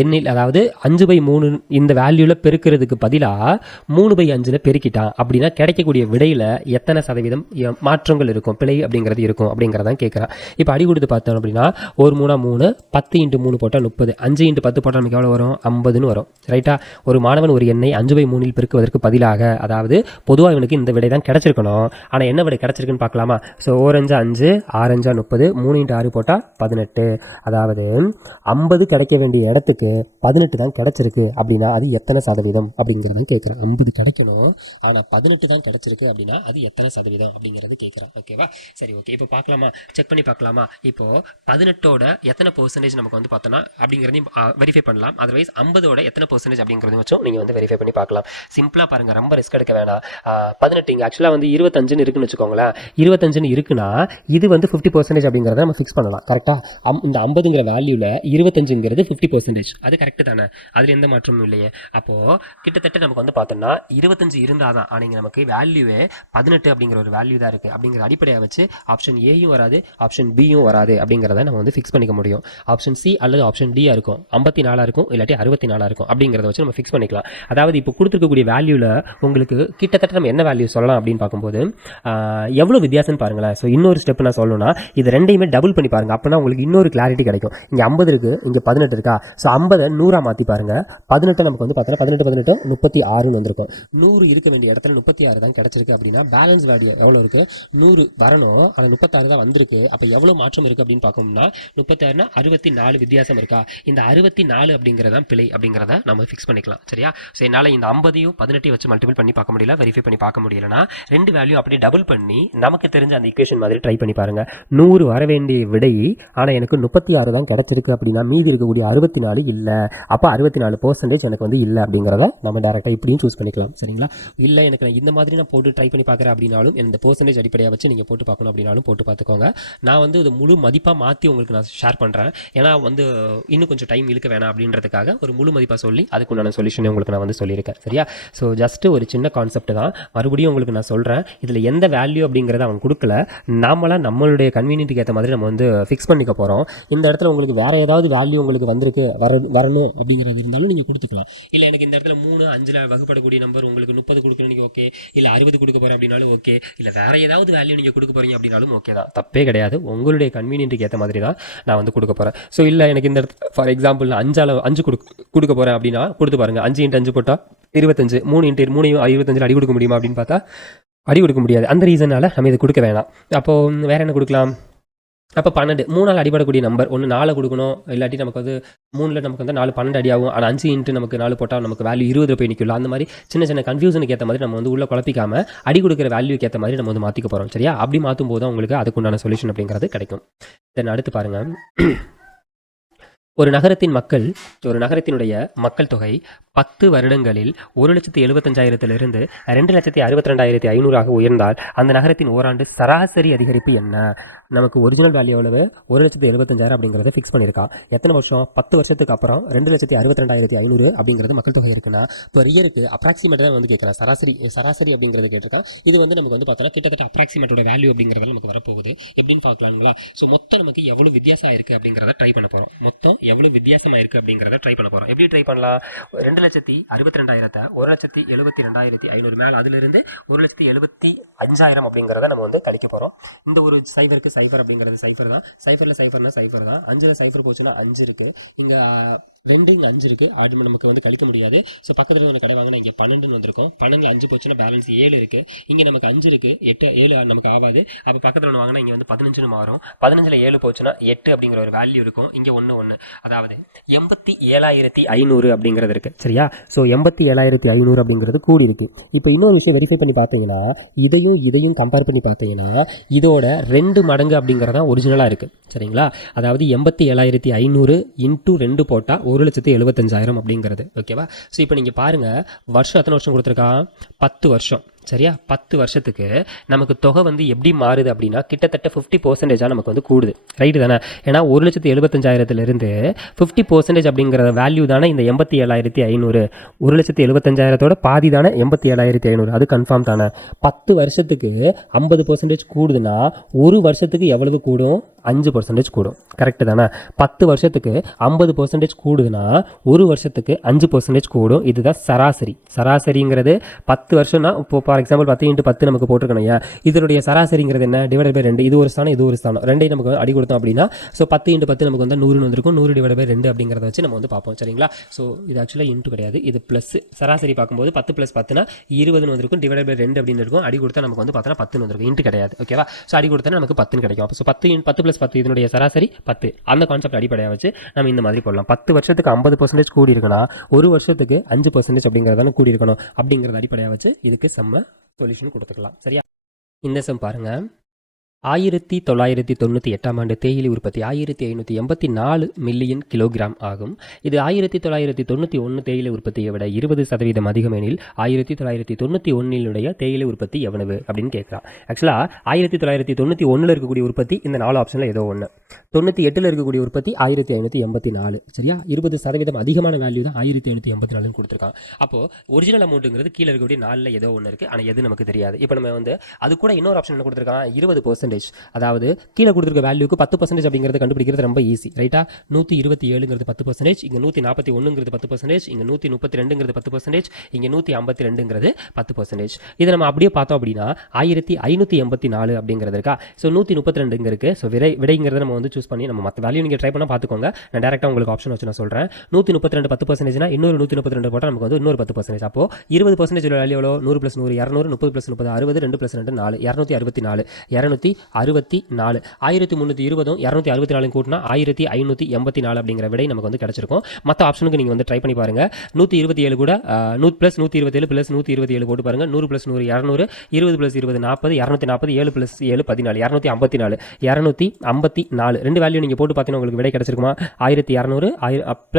எண்ணில், அதாவது 5/3 இந்த வேல்யூவில் பெருக்கிறதுக்கு பதிலாக 3/5 பெருக்கிட்டான் அப்படின்னா கிடைக்கக்கூடிய விடையில் எத்தனை சதவீதம் மாற்றங்கள் இருக்கும், பிழை அப்படிங்கிறது இருக்கும் அப்படிங்கிறதான் கேட்குறான். இப்போ அடி கொடுத்து பார்த்தோம் அப்படின்னா 1 3 3, 10 × 3 போட்டால் 30, 5 × 10 போட்டால் நமக்கு எவ்வளோ வரும்? 50ன்னு வரும். ரைட்டா? ஒரு மாணவன் ஒரு எண்ணை 5/3 பெருக்குவதற்கு பதிலாக, அதாவது பொதுவாக இவனுக்கு இந்த விடை தான் கிடச்சிருக்கணும். ஆனால் என்ன விடை கிடச்சிருக்குன்னு பார்க்கலாமா? ஸோ 4 5 5, 6 5 30, 3 × 6 போட்டால் 18. அதாவது 50 கிடைக்க வேண்டிய இடத்துக்கு 18 தான் கிடச்சிருக்கு அப்படின்னா அது எத்தனை சதவீதம் அப்படிங்கிறதான் கேட்குறேன். 50 கிடைக்கணும், ஆனால் 18 தான் கிடச்சிருக்கு அப்படின்னா அது எத்தனை சதவீதம் அப்படிங்கிறது கேட்குறேன். ஓகேவா? சரி, ஓகே. இப்போ பார்க்கலாமா? செக் பண்ணி பார்க்கலாமா? இப்போது 18ஓட எத்தனை % நமக்கு வந்து பார்த்தோன்னா அப்படிங்கிறதையும் வெரிஃபை பண்ணலாம். அதர்வைஸ் 50ஓட எத்தனை % அப்படிங்கிறதையும் வச்சும் நீங்கள் வந்து வெரிஃபை பண்ணி பார்க்கலாம். சிம்பிளாக பாருங்கள், ரொம்ப ரிஸ்க் எடுக்க வேணாம். 18 இங்கே ஆக்சுவலாக வந்து 25ன்னு இருக்குன்னு வச்சுக்கோங்களேன். 25ன்னு இருக்குன்னா இது வந்து 50% அப்படிங்கிறத நம்ம ஃபிக்ஸ் பண்ணலாம். கரெக்டாக? இந்த 50ங்கிற வேல்யூவில் 25ங்கிறது 50%. அது கரெக்டு தானே? அதில் எந்த மாற்றமும் இல்லையே. அப்போது கிட்டத்தட்ட நமக்கு வந்து பார்த்தோன்னா 25 இருந்தால் தான், ஆனால் நமக்கு வேல்யூவே 18 அப்படிங்கிற ஒரு வேல்யூ தான் இருக்குது. அப்படிங்கிற அடிப்படையாக வச்சு ஆப்ஷன் ஏயும் வராது, ஆப்ஷன் பியும் வராது அப்படிங்கிறத நம்ம வந்து ஃபிக்ஸ் பண்ணிக்க முடியும். ஆப்ஷன் சி அல்லது ஆப்ஷன் டியாக இருக்கும், 54 இருக்கும், இல்லாட்டி 64 இருக்கும். அப்படிங்கிறத வச்சு நம்ம ஃபிக்ஸ் பண்ணிக்கலாம். அதாவது இப்போ கொடுத்துருக்கக்கூடிய வேல்யூவில் உங்களுக்கு கிட்டத்தட்ட நம்ம என்ன வேல்யூ சொல்லலாம் அப்படின்னு பார்க்கும்போது எவ்வளோ வித்தியாசம் பாருங்களேன். ஸோ இன்னொரு ஸ்டெப் நான் சொல்லணும்னா இது ரெண்டையுமே டபுள் பண்ணி பாருங்கள். அப்போனா உங்களுக்கு இன்னொரு கிளாரிட்டி கிடைக்கும். இங்கே 50 இருக்குது, இங்கே 18 இருக்கா? ஸோ 50 100 மாற்றி பாருங்கள். 18 நமக்கு வந்து பார்த்தோன்னா 18 18 36ன்னு வந்திருக்கும். 100 இருக்க வேண்டிய இடத்துல 36 தான் கிடச்சிருக்கு அப்படின்னா பேலன்ஸ் வேல்யூ எவ்வளோ இருக்குது? 100 வரணும், ஆனால் 36 தான் வந்திருக்கு. அப்போ எவ்வளோ மாற்றம் இருக்குது அப்படின்னு பார்க்கணும்னா 36னா 64 வித்தியாசம் இருக்கா? இந்த 64 அப்படிங்கிறதான் பிழை அப்படிங்கிறத நம்ம ஃபிக்ஸ் பண்ணிக்கலாம். சரியா? ஸோ என்னால் இந்த 50ஐயும் 18ஐயும் வச்சு மல்டிபிள் பண்ணி பார்க்க முடியல, வெரிஃபை பண்ணி பார்க்க முடியலன்னா 2 வேல்யூ அப்படியே டபுள் பண்ணி நமக்கு தெரிஞ்ச அந்த ஈக்குவேஷன் மாதிரி ட்ரை பண்ணி பாருங்கள். 100 வர வேண்டிய விடை, ஆனால் எனக்கு 36 தான் கிடச்சிருக்கு அப்படின்னா மீதி இருக்கக்கூடிய 64 இல்லை. அப்போ 64% எனக்கு வந்து இல்லை அப்படிங்கிறத நம்ம டேரெக்டாக இப்படியும் சூஸ் பண்ணிக்கலாம். சரிங்களா? இல்லை எனக்கு நான் இந்த மாதிரி நான் போட்டு ட்ரை பண்ணி பார்க்குறேன் அப்படின்னாலும் இந்த % அடிப்படையாக வச்சு நீங்கள் போட்டு பார்க்கணும் அப்படின்னாலும் போட்டு பார்த்துக்கோங்க. நான் வந்து இது முழு மதிப்பாக மாற்றி உங்களுக்கு நான் ஷேர் பண்ணுறேன். ஏன்னா வந்து இன்னும் கொஞ்சம் டைம் இழுக்க வேணாம் அப்படின்றதுக்காக ஒரு முழு மதிப்பாக சொல்லி அதுக்குண்டான சொல்யூஷனை உங்களுக்கு நான் வந்து சொல்லியிருக்கேன். சரியா? ஸோ ஜஸ்ட்டு ஒரு சின்ன கான்செப்ட் தான். மறுபடியும் உங்களுக்கு நான் சொல்கிறேன், இதில் எந்த வேல்யூ அப்படிங்கிறத அவன் கொடுக்கல, நாமளாக நம்மளுடைய கன்வீனியன்ட்டுக்கு ஏற்ற மாதிரி நம்ம வந்து ஃபிக்ஸ் பண்ணிக்க போகிறோம். இந்த இடத்துல உங்களுக்கு வேறு ஏதாவது வேல்யூ உங்களுக்கு வந்திருக்கு வரணும் அப்படிங்கிறது இருந்தாலும் நீங்கள் கொடுத்துக்கலாம். இல்லை எனக்கு இந்த இடத்துல 3 5ல் வகுப்படக்கூடிய நம்பர் உங்களுக்கு 30 கொடுக்கணும் நீங்கள் ஓகே, இல்லை 60 கொடுக்க போகிறேன் அப்படின்னாலும் ஓகே, இல்லை வேறு ஏதாவது வேல்யூ நீங்கள் கொடுக்க போகிறீங்க அப்படின்னாலும் ஓகே தான், தப்பே கிடையாது. உங்களுடைய கன்வீனியன்ட்டுக்கு ஏற்ற மாதிரி தான் நான் வந்து கொடுக்க போகிறேன். ஸோ இல்லை எனக்கு இந்த ஃபார் எக்ஸாம்பிள் நான் 5 கொடுக்க போகிறேன் அப்படின்னா கொடுத்து பாருங்கள். 5 × 5 போட்டால் 25, 3 × 3 25 அடி கொடுக்க முடியுமா அப்படின்னு பார்த்தா அடி கொடுக்க முடியாது. அந்த ரீசனால் நம்ம இதை கொடுக்க வேணாம். அப்போது வேறு என்ன கொடுக்கலாம்? அப்போ 12 3ஆல் அடிபடக்கூடிய நம்பர் ஒன்று 4 கொடுக்கணும், இல்லாட்டி நமக்கு வந்து 3ல் நமக்கு வந்து 4 12 அடி ஆகும். ஆனால் 5 × நமக்கு 4 போட்டால் நமக்கு வேல்யூ 20 போய் நிற்கலாம். அந்த மாதிரி சின்ன சின்ன கன்ஃபியூஷனுக்கு ஏற்ற மாதிரி நம்ம வந்து உள்ள குழப்பிக்காமல் அடி கொடுக்குற வேல்யூக்கு ஏற்ற மாதிரி நம்ம வந்து மாற்றிக்க போகிறோம். சரியா? அப்படி மாற்றும் போது தான் உங்களுக்கு அதுக்குண்டான சொல்யூஷன் அப்படிங்கிறது கிடைக்கும். தென் அடுத்து பாருங்கள். ஒரு நகரத்தினுடைய மக்கள் தொகை 10 வருடங்களில் 1,75,000 2,62,500 உயர்ந்தால் அந்த நகரத்தின் ஓராண்டு சராசரி அதிகரிப்பு என்ன? நமக்கு ஒரிஜினல் வேல்யூ எவ்வளவு? 1,75,000 அப்படிங்கிறத ஃபிக்ஸ் பண்ணியிருக்கான். எத்தனை வருஷம்? 10 வருஷத்துக்கு அப்புறம் 2,62,500 அப்படிங்கிறது மக்கள் தொகை இருக்குன்னா இப்போ இயருக்கு அப்ராக்சிமேட் தான் வந்து கேட்குறான். சராசரி அப்படிங்கிறத கேட்டிருக்கான். இது வந்து நமக்கு வந்து பார்த்தோன்னா கிட்டத்தட்ட அப்ராக்சிமேட்டோட வேல்யூ அப்படிங்கிறத நமக்கு வரப்போகுது. எப்படின்னு பார்க்கலாங்களா? ஸோ மொத்தம் நமக்கு எவ்வளோ வித்தியாசம் இருக்குது அப்படிங்கிறத ட்ரை பண்ண போகிறோம். மொத்தம் எவ்வளோ வித்தியாசமாக இருக்குது அப்படிங்கிறத ட்ரை பண்ண போகிறோம். எப்படி ட்ரை பண்ணலாம்? 2,62,000 1,72,500 மேலே அதிலிருந்து 1,75,000 அப்படிங்கிறத நம்ம வந்து கழிக்க போகிறோம். இந்த ஒரு சைஃபருக்கு சைஃபர் அப்படிங்கிறது சைஃபர் தான். சைஃபரில் சைஃபர்னா சைஃபர் தான். 5ல் சைஃபர் போச்சுன்னா 5 இருக்குது. இங்கே 2 இங்கே 5 இருக்குது. அப்படி நமக்கு வந்து கழிக்க முடியாது. ஸோ பக்கத்தில் ஒன்று கடை வாங்கினா இங்கே 12 வந்திருக்கும். 12ல் 5 போச்சுன்னா பேலன்ஸ் 7 இருக்குது. இங்கே நமக்கு 5 இருக்குது. 8 7 நமக்கு ஆகாது. அப்போ பக்கத்தில் ஒன்று வாங்கினா இங்கே வந்து 15 மாறும். 15ல் 7 போச்சுன்னா 8 அப்படிங்கிற ஒரு வேல்யூ இருக்கும். இங்கே 1 அதாவது 87,500 அப்படிங்கிறது இருக்குது. சரியா? ஸோ 87,500 அப்படிங்கிறது கூடி இருக்கு. இப்போ இன்னொரு விஷயம் வெரிஃபை பண்ணி பார்த்தீங்கன்னா இதையும் கம்பேர் பண்ணி பார்த்தீங்கன்னா இதோட 2 மடங்கு அப்படிங்கிறதான் ஒரிஜினலாக இருக்குது. சரிங்களா? அதாவது 87,500 இன்ட்டு 2 போட்டால் 1,75,000 அப்படிங்கிறது. ஓகேவா? ஸோ இப்போ நீங்கள் பாருங்கள், வருஷம் எத்தனை வருஷம் கொடுத்துருக்கான்? 10 வருஷம். சரியா? 10 வருஷத்துக்கு நமக்கு தொகை வந்து எப்படி மாறுது அப்படின்னா கிட்டத்தட்ட 50% நமக்கு வந்து கூடுது. ரைட்டு தானே? ஏன்னா 1,75,000 50% அப்படிங்கிற வேல்யூ தானே இந்த 87,500. 1,75,000 பாதி தானே 87,500. அது கன்ஃபார்ம் தானே? 10 வருஷத்துக்கு 50% கூடுதுன்னா ஒரு வருஷத்துக்கு எவ்வளவு கூடும்? 5% கூடும். கரெக்டு தானே? 10 வருஷத்துக்கு 50% கூடுதுன்னா ஒரு வருஷத்துக்கு 5% கூடும். இதுதான் சராசரி. சராசரிங்கிறது 10 வருஷம்னா இப்போ ஃபார் எக்ஸாம்பிள் 10 × 10 நமக்கு போட்டிருக்கணும். இதனுடைய சராசரிங்கிறது என்ன? Divide by 2. இது ஒரு ஸ்தானம், இது ஒரு ஸ்தானம். ரெண்டையும் நமக்கு அடி கொடுத்தோம் அப்படின்னா ஸோ 10 × 10 நமக்கு வந்து 100 வந்திருக்கும். 100 டிவைட் பை 2 அப்படிங்கிறத வச்சு நம்ம வந்து பார்ப்போம். சரிங்களா? ஸோ இது ஆக்சுவலாக இன்ட்டு கிடையாது, இது ப்ளஸ். சராசரி பார்க்கும்போது 10 + 10னா 20 வந்திருக்கும். டிவைட் பை 2 அப்படின்னு இருக்கும். அடி கொடுத்தா நமக்கு வந்து பார்த்தோன்னா 10 வந்திருக்கும். இன்ட்டு கிடையாது. ஓகேவா? ஸோ அடி கொடுத்தா நமக்கு 10 கிடைக்கும். ஸோ 10 + 10 இதனுடைய சராசரி 10. அந்த கான்செப்ட் அடிப்படையாக வச்சு நம்ம இந்த மாதிரி போடலாம். 10 வருஷத்துக்கு 50% கூடி இருக்குன்னா ஒரு வருஷத்துக்கு 5% அப்படிங்கிறதான கூடி இருக்கணும். அப்படிங்கிறத அடிப்படையாக வச்சு இதுக்கு செம்ம சொல்யூஷன் கொடுத்துக்கலாம். சரியா? இந்த சம் பாருங்க. 1998ஆம் ஆண்டு தேயிலை உற்பத்தி 1584 மில்லியன் கிலோகிராம் ஆகும். இது 1991 தேயிலை உற்பத்தியை விட 20% அதிகம் எனில் 1991 தேயிலை உற்பத்தி எவ்வளவு அப்படின்னு கேட்குறான். ஆக்சுவலாக 1991 இருக்கக்கூடிய உற்பத்தி இந்த 4 ஆப்ஷனில் ஏதோ ஒன்று. 98 இருக்கக்கூடிய உற்பத்தி 1584. சரியா? 20% அதிகமான வேல்யூ தான் 1584 கொடுத்துருக்கான். அப்போது ஒரிஜினல் அமௌண்ட்டுங்கிறது கீழே இருக்கக்கூடிய 4ல் ஏதோ ஒன்று இருக்குது. ஆனால் எது நமக்கு தெரியாது. இப்போ நம்ம வந்து அது கூட இன்னொரு ஆப்ஷன் என்ன கொடுத்துருக்கான்? 20%. அதாவது கீழே கொடுத்துருக்க வேல்யூக்கு 10% அப்படிங்கிறது கண்டுபிடிக்கிறது ரொம்ப ஈஸி. ரைட்டா? 127ங்கிறது 10%, இங்கே 141ங்கிறது 10%, இங்கே 132ங்கிறது 10%, இங்கே 152ங்கிறது 10%. இதை நம்ம அப்படியே பார்த்தோம் அப்படின்னா 1584 அப்படிங்கிறது இருக்கா? ஸோ 132 இருக்குது. ஸோ விடைங்கிறத நம்ம வந்து சூஸ் பண்ணி நம்ம மற்ற வேல்யூ நீங்கள் ட்ரை பண்ணால் பார்த்துக்கோங்க. நான் டேரெக்டாக உங்களுக்கு ஆப்ஷன் வச்சு நான் சொல்கிறேன். 132 10%னா இன்னொரு 132 போட்டால் நமக்கு வந்து இன்னொரு 10%. அப்போ 20% வேல்யூ எவ்வளோ? 100 + 100 200, 30 + 30 60, 2 + 2 4 264 264 1320 264 கூட்டினா 1584 அப்படிங்கிற விடை நமக்கு வந்து கிடைச்சிருக்கும். மற்ற ஆப்ஷனுக்கு நீங்கள் வந்து ட்ரை பண்ணி பாருங்க. 127 கூட +127 +127 போட்டு பாருங்க. 100 + 100 200, 20 + 20 40, 240, 7 + 7 14 254 254 ரெண்டு வேல்யூ நீங்கள் போட்டு பார்த்தீங்கன்னா உங்களுக்கு விடை கிடைச்சிருக்குமா? 1200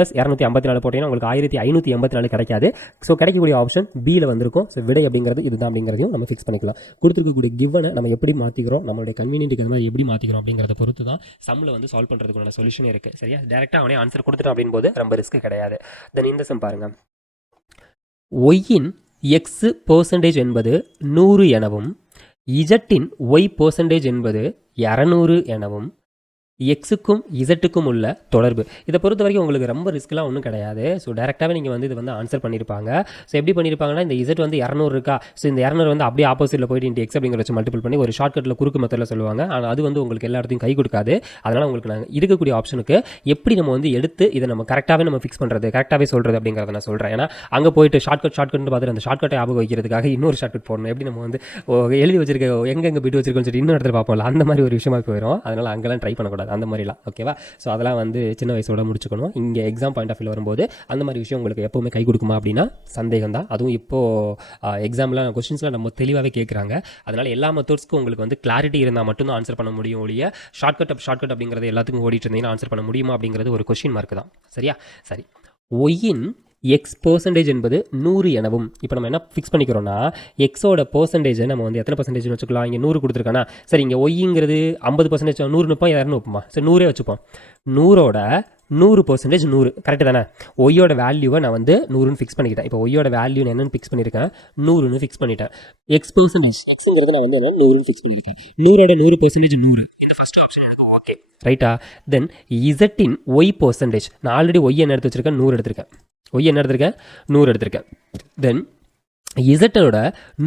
+ 254 போட்டீங்கன்னா உங்களுக்கு 1584 கிடைக்காது. ஸோ கிடைக்கக்கூடிய ஆப்ஷன் பியில் வந்திருக்கும். ஸோ விடை அப்படிங்கிறது இதுதான் அப்படிங்கிறதையும் நம்ம ஃபிக்ஸ் பண்ணிக்கலாம். கொடுத்துருக்கக்கூடிய கிவனை நம்ம எப்படி மாற்றிக்கிறோம், நம்மளுடைய கன்வீனியன்ட்டுக்கு அந்த மாதிரி எப்படி மாற்றிக்கிறோம் அப்படிங்கிறத பொறுத்து தான் சம்மில் வந்து சால்வ் பண்ணுறதுக்கான சொல்யூஷன் இருக்குது. சரியா? டேரெக்டாக அவனே ஆன்சர் கொடுத்துட்டோம் அப்படின் போது ரொம்ப ரிஸ்க் கிடையாது. தென் இந்த சம் பாருங்கள். ஒய்யின் x% என்பது 100 எனவும் இஜட்டின் y% என்பது 200 எனவும் எக்ஸுக்கும் இசட்டுக்கும் உள்ள தொடர்பு. இதை பொறுத்த வரைக்கும் உங்களுக்கு ரொம்ப ரிஸ்க்லாம் ஒன்றும் கிடையாது. ஸோ டேரெக்டாகவே நீங்கள் வந்து இது வந்து ஆன்சர் பண்ணியிருப்பாங்க. ஸோ எப்படி பண்ணியிருப்பாங்கன்னா இந்த இசட் வந்து 200 இருக்கா? ஸோ இந்த 200 வந்து அப்படியே ஆப்போசிட்டில் போயிட்டு இன்ட்டு எக்ஸ் அப்படிங்கிற வச்சு மல்டிபிள் பண்ணி ஒரு ஷார்ட்கட்டில் குறுக்கு மெத்தடில் சொல்லுவாங்க. ஆனால் அது வந்து உங்களுக்கு எல்லா இடத்தையும் கை கொடுக்காது. அதனால் உங்களுக்கு நாங்கள் இருக்கக்கூடிய ஆப்ஷனுக்கு எப்படி நம்ம வந்து எடுத்து இதை நம்ம கரெக்டாகவே நம்ம ஃபிக்ஸ் பண்ணுறது, கரெக்டாகவே சொல்கிறது அப்படிங்கிறத நான் சொல்கிறேன். ஏன்னா அங்கே போயிட்டு ஷார்ட்கட்னு பார்த்துட்டு அந்த ஷார்ட்கட்டை ஞாபகம் வைக்கிறதுக்காக இன்னொரு ஷார்ட்கட் போடணும். எப்படி நம்ம வந்து எழுதி வச்சிருக்க எங்கே பிட் வச்சிருக்கோன்னு சொல்லி இன்னொரு இடத்துல பார்ப்போம்ல, அந்த மாதிரி ஒரு விஷயமா போயிடும். அதனால் அங்கெல்லாம் ட்ரை பண்ணக்கூடாது. அந்த மாதிரிலாம். ஓகேவா? ஸோ அதெல்லாம் வந்து சின்ன வயசோட முடிச்சுக்கணும். இங்கே எக்ஸாம் பாயிண்ட் ஆஃப் வியூ வரும்போது அந்த மாதிரி விஷயம் உங்களுக்கு எப்போவுமே கை கொடுக்குமா அப்படின்னா சந்தேகம் தான். அதுவும் இப்போது எக்ஸாம்லாம் கொஸ்டின்ஸ்லாம் நம்ம தெளிவாகவே கேட்குறாங்க. அதனால் எல்லா மெத்தட்ஸ்க்கும் உங்களுக்கு வந்து கிளாரிட்டி இருந்தால் மட்டும்தான் ஆன்சர் பண்ண முடியும் ஒழிய ஷார்ட்கட் அப்படிங்கிறது எல்லாத்துக்கும் ஓடிட்டு இருந்தீங்கன்னா ஆன்சர் பண்ண முடியுமா அப்படிங்கிறது ஒரு கொஸ்டின் மார்க் தான். சரியா? சரி. ஒய்யின் எக்ஸ் பர்சன்டேஜ் என்பது 100 எனவும், இப்போ நம்ம என்ன ஃபிக்ஸ் பண்ணிக்கிறோம்னா எக்ஸோட பர்சன்டேஜை நம்ம வந்து எத்தனை பர்சன்டேஜ்னு வச்சுக்கலாம். இங்கே 100 கொடுத்துருக்கானா, சரி இங்கே ஒய்ங்கிறது 50%, 100 வைப்போம், 200 வைப்போமா, சரி 100 வச்சுப்போம். 100ஓட 100% 100 கரெக்டு தானே. ஒய்யோட வேல்யூவை நான் வந்து 100ன்னு ஃபிக்ஸ் பண்ணிக்கிட்டேன். இப்போ ஒய்யோட வேல்யூ என்னென்னு ஃபிக்ஸ் பண்ணியிருக்கேன், 100ன்னு ஃபிக்ஸ் பண்ணிட்டேன். எக்ஸ் பர்சன்டேஜ் எக்ஸுங்கிறது நான் வந்து என்ன 100ன்னு ஃபிக்ஸ் பண்ணியிருக்கேன். 100ஓட 100% 100. இந்த ஃபஸ்ட் ஆப்ஷன் எனக்கு ஓகே ரைட்டா. தென் இசட்டின் ஒய் பர்சன்டேஜ், நான் ஆல்ரெடி ஒய் என்ன எடுத்து வச்சிருக்கேன், 100 எடுத்திருக்கேன். ஒய் என்ன எடுத்திருக்கேன், 100 எடுத்திருக்கேன். தென் இசட்டோட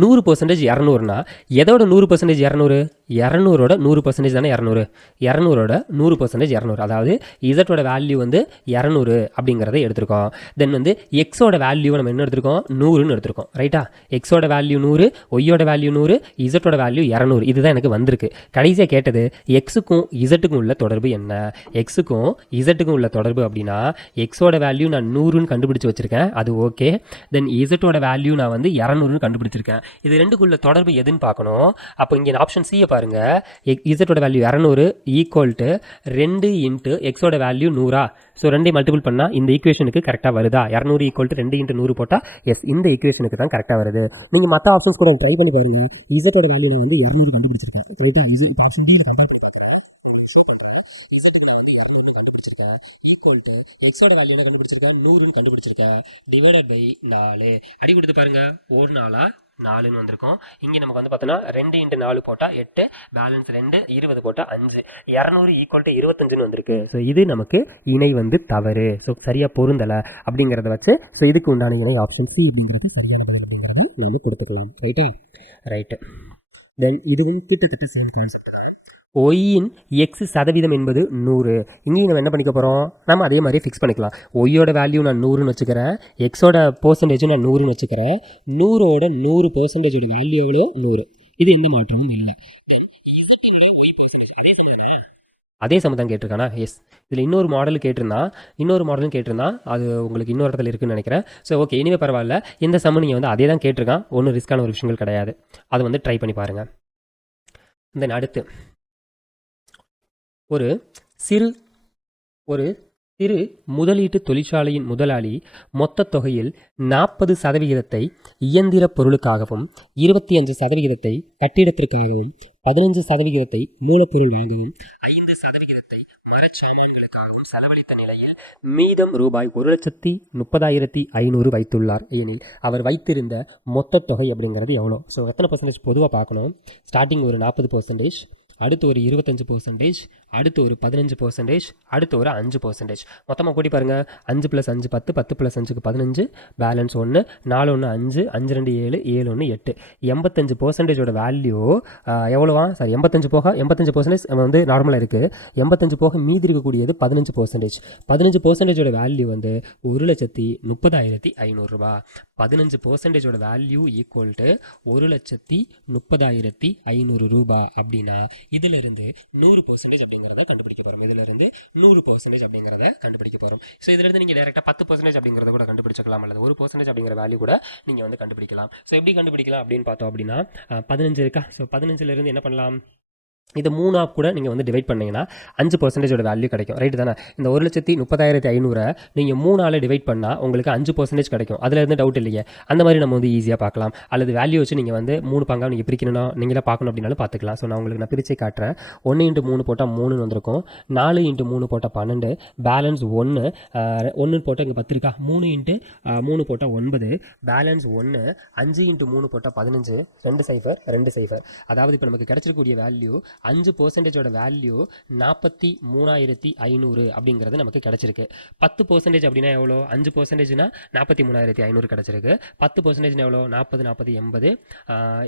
100% 200னா எதோட 100% 200, 200ஓட 100% தானே 200, 200ஓட 100% 200. அதாவது இசட்டோட வேல்யூ வந்து 200 அப்படிங்கிறத எடுத்திருக்கோம். தென் வந்து எக்ஸோட வேல்யூவை நம்ம என்ன எடுத்திருக்கோம், 100ன்னு எடுத்திருக்கோம் ரைட்டா. எக்ஸோட வேல்யூ 100, ஒய்யோட வேல்யூ 100, இசட்டோட வேல்யூ 200. இதுதான் எனக்கு வந்திருக்கு. கடைசியாக கேட்டது எக்ஸுக்கும் இசட்டுக்கும் உள்ள தொடர்பு என்ன. எக்ஸுக்கும் இசட்டுக்கும் உள்ள தொடர்பு அப்படின்னா எக்ஸோட வேல்யூ நான் 100ன்னு கண்டுபிடிச்சி வச்சுருக்கேன், அது ஓகே. தென் இசட்டோட வேல்யூ நான் வந்து 200ன்னு கண்டுபிடிச்சிருக்கேன். இது ரெண்டுக்குள்ள தொடர்பு எதுன்னு பார்க்கணும். அப்போ இங்கே ஆப்ஷன் சியை பாருங்க. இசட்டோட வேல்யூ 200 ஈக்குவல் டு 2 இன்ட்டு எக்ஸோட வேல்யூ 100. ஸோ 2 மல்டிபிள் பண்ணால் இந்த ஈக்குவேஷனுக்கு கரெக்டாக வருதா. 200 ஈக்குவல் டு 2 இன்ட்டு 100 போட்டால் எஸ் இந்த ஈக்குவேஷனுக்கு தான் கரெக்டாக வருது. நீங்கள் மற்ற ஆப்ஷன்ஸ் கூட ட்ரை பண்ணி பாருங்க. இசட்டோட வேல்யூ நான் வந்து 200 கண்டுபிடிச்சிருக்கேன் ரைட்டா. இப்போ option D compare equal to எக்ஸோட வேல்யூ என்ன கண்டுபிடிச்சிருக்கேன், 100ன்னு கண்டுபிடிச்சிருக்கேன். டிவைடட் பை 4 அடி கொடுத்து பாருங்க. ஒரு நாளா 4ன்னு வந்திருக்கும். இங்கே நமக்கு வந்து பார்த்தோன்னா 2 இன்ட்டு 4 போட்டால் 8, பேலன்ஸ் 2, 20 போட்டால் 5, 200 ஈக்குவல் டு 25ன்னு வந்திருக்கு. ஸோ இது நமக்கு இணை வந்து தவறு. ஸோ சரியாக பொருந்தலை அப்படிங்கிறத வச்சு ஸோ இதுக்கு உண்டான இணை ஆப்ஷன் சி அப்படிங்கிறது சரியான அப்படிங்கிறது வந்து கொடுத்துக்கலாம் ரைட்டா. ரைட்டு. தென் இதுவும் கிட்டத்தட்ட சேம் கான்செப்ட். ஒய்யின் எக்ஸ் சதவீதம் என்பது 100. இங்கேயும் நம்ம என்ன பண்ணிக்க போகிறோம், நம்ம அதே மாதிரி ஃபிக்ஸ் பண்ணிக்கலாம். ஒய்யோட வேல்யூ நான் 100ன்னு வச்சுக்கிறேன், எக்ஸோட பர்சன்டேஜும் நான் 100ன்னு வச்சுக்கிறேன். 100ஓட 100% வேல்யூ எவ்வளோ, 100. இது எந்த மாற்றமும் இல்லை. அதே சமம் தான் கேட்டிருக்கானா, எஸ். இதில் இன்னொரு மாடலும் கேட்டிருந்தா அது உங்களுக்கு இன்னொரு இடத்துல இருக்குன்னு நினைக்கிறேன். ஸோ ஓகே, இனிமேல் பரவாயில்ல. இந்த சம்மு நீங்கள் வந்து அதே தான் கேட்டிருக்கான், ஒன்றும் ரிஸ்க்கான ஒரு விஷயங்கள் கிடையாது. அதை வந்து ட்ரை பண்ணி பாருங்கள். தென் அடுத்து ஒரு சிறு முதலீட்டு தொழிற்சாலையின் முதலாளி மொத்த தொகையில் 40% இயந்திர பொருளுக்காகவும் 25% கட்டிடத்திற்காகவும் 15% மூலப்பொருள் வாங்கவும் 5% மரச்சாமான்களுக்காகவும் செலவழித்த நிலையில் மீதம் ரூபாய் 1,30,500 வைத்துள்ளார் எனில் அவர் வைத்திருந்த மொத்த தொகை அப்படிங்கிறது எவ்வளோ. ஸோ எத்தனை பர்சன்டேஜ் பொதுவாக பார்க்கணும். ஸ்டார்டிங் ஒரு 40%, அடுத்து ஒரு 25%, அடுத்து ஒரு 15%, அடுத்து ஒரு 5%. மொத்தமாக கூட்டி பாருங்கள். 5 + 5 10, 10 + 5க்கு 15, பேலன்ஸ் 1, 4 1 5, 5 2 7, 7 1 8. 85%ஓட வேல்யூ எவ்வளோவா, சாரி 85% வந்து நார்மலாக இருக்குது. 85 போக மீதி இருக்கக்கூடியது 15%. 15%ஓட வேல்யூ வந்து 1,30,500 ரூபா. 15%ஓட வேல்யூ ஈக்குவல் டு 1,30,500 ரூபா அப்படின்னா இதிலிருந்து 100% அப்படிங்கிறத கண்டுபிடிக்க போகிறோம். இதிலிருந்து 100% அப்படிங்கிறத கண்டுபிடிக்க போகிறோம். ஸோ இதிலிருந்து நீங்கள் டேரெக்டாக 10% அப்படிங்கிறத கூட கண்டுபிடிச்சிக்கலாம், அல்லது 1% அப்படிங்கிற வேல்யூ கூட நீங்கள் வந்து கண்டுபிடிக்கலாம். ஸோ எப்படி கண்டுபிடிக்கலாம் அப்படின்னு பார்த்தோம் அப்படின்னா 15 இருக்கா. ஸோ 15லேருந்து என்ன பண்ணலாம், இதை 3ஆக கூட நீங்கள் வந்து டிவைட் பண்ணிங்கன்னா 5%ஓட வேல்யூ கிடைக்கும் ரைட்டு தானே. இந்த 1,30,500 நீங்கள் 3ஆல் டிவைட் பண்ணால் உங்களுக்கு 5% கிடைக்கும். அதில் இருந்து டவுட் இல்லையே. அந்த மாதிரி நம்ம வந்து ஈஸியாக பார்க்கலாம். அல்லது வேல்யூ வச்சு நீங்கள் வந்து 3 பங்காக நீங்கள் பிரிக்கணும்னா நீங்களே பார்க்கணும் அப்படின்னாலும் பார்த்துக்கலாம். ஸோ நான் உங்களுக்கு பிரிச்சே காட்டுறேன். 1 × 3 போட்டால் 3 வந்திருக்கும். 4 × 3 போட்டால் 12, பேலன்ஸ் 1 போட்டால் இங்கே 10 இருக்கா. 3 × 3 போட்டால் 9, பேலன்ஸ் 1, 5 × 3 போட்டால் 15, 2 0 2 0. அதாவது இப்போ நமக்கு கிடைச்சிருக்கக்கூடிய வேல்யூ 5%ஓட வேல்யூ 43,500 அப்படிங்கிறது நமக்கு கிடைச்சிருக்கு. 10% அப்படின்னா எவ்வளோ, 5%னா 43,500 கிடைச்சிருக்கு. 10% எவ்வளோ, 40 40 80,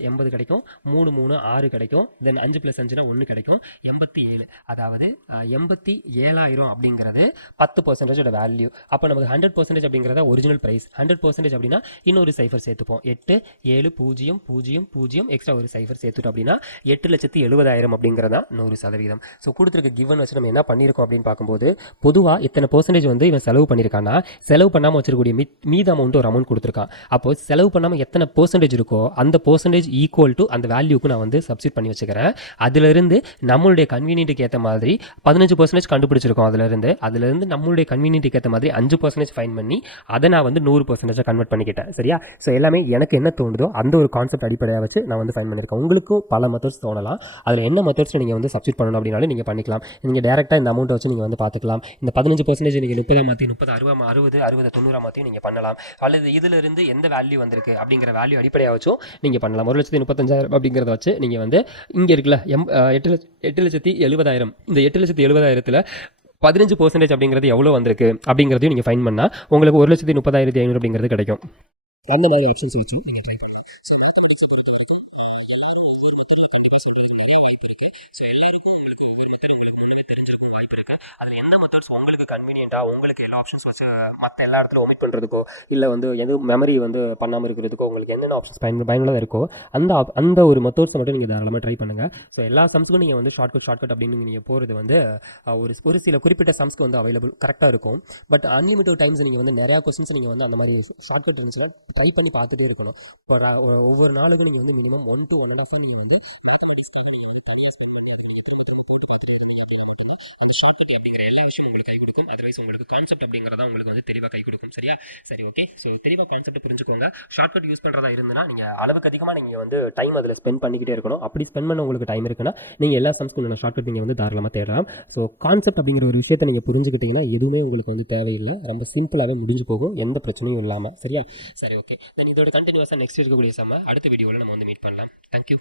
80 கிடைக்கும். 3 3 6 கிடைக்கும். தென் 5 + 5னா 1 கிடைக்கும். 87, அதாவது 87,000 அப்படிங்கிறது 10%ஓட வேல்யூ. அப்போ நமக்கு 100% அப்படிங்கிறத ஒரிஜினல் ப்ரைஸ். 100% அப்படின்னா இன்னொரு சைஃபர் சேர்த்துப்போம். 8 7 0 0 0 எக்ஸ்ட்ரா ஒரு சைஃபர் சேர்த்துட்டோம் அப்படின்னா 8,70,000 அப்படிங்கிறதா 100%. ஸோ கொடுத்துருக்க கிவன் வச்சு நம்ம என்ன பண்ணியிருக்கோம் அப்படின்னு பார்க்கும்போது பொதுவாக இத்தனை பெர்சன்டேஜ் வந்து இவன் செலவு பண்ணியிருக்கான்னா செலவு பண்ணாமல் வச்சிருக்கக்கூடிய மீத அமௌண்ட் ஒரு அமௌண்ட் கொடுத்துருக்கான். அப்போ செலவு பண்ணாமல் எத்தனை பெர்சன்டேஜ் இருக்கோ அந்த பெர்சன்டேஜ் ஈக்குவல் டு அந்த வேல்யூக்கு நான் வந்து சப்ஸ்டிட் பண்ணி வச்சுக்கிறேன். அதிலிருந்து நம்மளுடைய கன்வீனியன்ட்டுக்கு ஏற்ற மாதிரி 15% கண்டுபிடிச்சிருக்கோம். அதிலிருந்து நம்மளுடைய கன்வீனியன்ட்டுக்கு ஏற்ற மாதிரி 5% ஃபைன் பண்ணி அதை நான் வந்து 100% கன்வெர்ட் பண்ணிக்கிட்டேன். சரியா? ஸோ எல்லாமே எனக்கு என்ன தோணுதோ அந்த ஒரு கான்செப்ட் அடிப்படையாக வச்சு நான் வந்து ஃபைன் பண்ணியிருக்கேன். உங்களுக்கும் பல மெத்தட்ஸ் தோணலாம். அதில் என்ன மெத்தட்ஸ் நீங்கள் வந்து சப்ஸ்டிட் பண்ணணும் அப்படின்னாலும் நீங்கள் பண்ணிக்கலாம். நீங்கள் டேரெக்டாக இந்த அமௌண்ட்டை வச்சு நீங்கள் வந்து பார்த்துக்கலாம். இந்த 15% நீங்கள் 30 மாற்றி 30 60 90 மாற்றியும் நீங்கள் பண்ணலாம். அல்லது இதிலிருந்து எந்த வேல்யூ வந்திருக்கு அப்படிங்கிற வேல்யூ அடிப்படையாக வச்சும் நீங்கள் பண்ணலாம். 1,35,000 அப்படிங்கிறத வச்சு நீங்கள் வந்து இங்கே இருக்குல்ல 8,70,000 இந்த 8,70,000 15% அப்படிங்கிறது எவ்வளோ வந்திருக்கு அப்படிங்கிறதையும் நீங்கள் ஃபைன் பண்ணால் உங்களுக்கு 1,30,500 அப்படிங்கிறது கிடைக்கும். அந்த மாதிரி ஆப்ஷன்ஸ் வச்சு நீங்கள் ட்ரை பண்ணுங்கள். அதில் என்ன மெத்தட்ஸ் உங்களுக்கு கன்வீனியன்ட்டாக உங்களுக்கு எல்லா ஆப்ஷன்ஸ் வச்சு மற்ற எல்லா இடத்துல ஒமிட் பண்ணுறதுக்கோ இல்லை வந்து எதுவும் மெமரி வந்து பண்ணாமல் இருக்கிறதுக்கோ உங்களுக்கு என்னென்ன ஆப்ஷன்ஸ் பயனுள்ளதாக இருக்கோ அந்த ஒரு மெத்தட்ஸை மட்டும் நீங்கள் தாராளமாக ட்ரை பண்ணுங்கள். ஸோ எல்லா சம்ஸ்க்கும் நீங்கள் வந்து ஷார்ட்கட் அப்படின்னு நீங்கள் போகிறது வந்து ஒரு சில குறிப்பிட்ட சம்ஸ்க்கு வந்து அவைலபிள் கரெக்டாக இருக்கும். பட் அன்லிமிட்டட் டைம்ஸ் நீங்கள் வந்து நிறையா கொஸ்டின்ஸ் நீங்கள் வந்து அந்த மாதிரி ஷார்ட்கட் இருந்துச்சுன்னா ட்ரை பண்ணி பார்த்துட்டே இருக்கணும். இப்போ ஒவ்வொரு நாளுக்கும் நீங்கள் வந்து மினிமம் 1 to 1.5 நீங்கள் வந்து மேத்தமெட்டிக்ஸ்க்காக நீங்கள் வந்து தனியாக ஸ்பெண்ட் பண்ணி திரும்ப போட்டு பார்த்துட்டு இருந்தீங்க அப்படின்னா அந்த ஷார்ட்கட் அப்படிங்கிற எல்லா விஷயம் உங்களுக்கு கை கொடுக்கும். அதர்வைஸ் உங்களுக்கு கான்செப்ட் அப்படிங்கிறதா உங்களுக்கு வந்து தெளிவாக கை கொடுக்கும். சரியா? சரி, ஓகே. ஸோ தெளிவாக கான்செப்ட் புரிஞ்சுக்கோங்க. ஷார்ட்கட் யூஸ் பண்ணுறதா இருந்துன்னா நீங்கள் அளவுக்கு அதிகமாக நீங்கள் வந்து டைம் அதில் ஸ்பெண்ட் பண்ணிக்கிட்டே இருக்கணும். அப்படி ஸ்பெண்ட் பண்ண உங்களுக்கு டைம் இருக்குன்னா நீங்கள் எல்லா சம்ஸ்க்கு ஷார்ட்கட் நீங்கள் வந்து தாராளமாக தேடலாம். ஸோ கான்செப்ட் அப்படிங்கிற ஒரு விஷயத்தை நீங்கள் புரிஞ்சுக்கிட்டீங்கன்னா எதுவுமே உங்களுக்கு வந்து தேவையில்லை. ரொம்ப சிம்பிளாகவே முடிஞ்சு போகும், எந்த பிரச்சனையும் இல்லாமல். சரியா? சரி, ஓகே. தென் இதோட கண்டினியூஸாக நெக்ஸ்ட் இருக்கக்கூடிய அடுத்த வீடியோவில் நம்ம வந்து மீட் பண்ணலாம். தேங்க்யூ.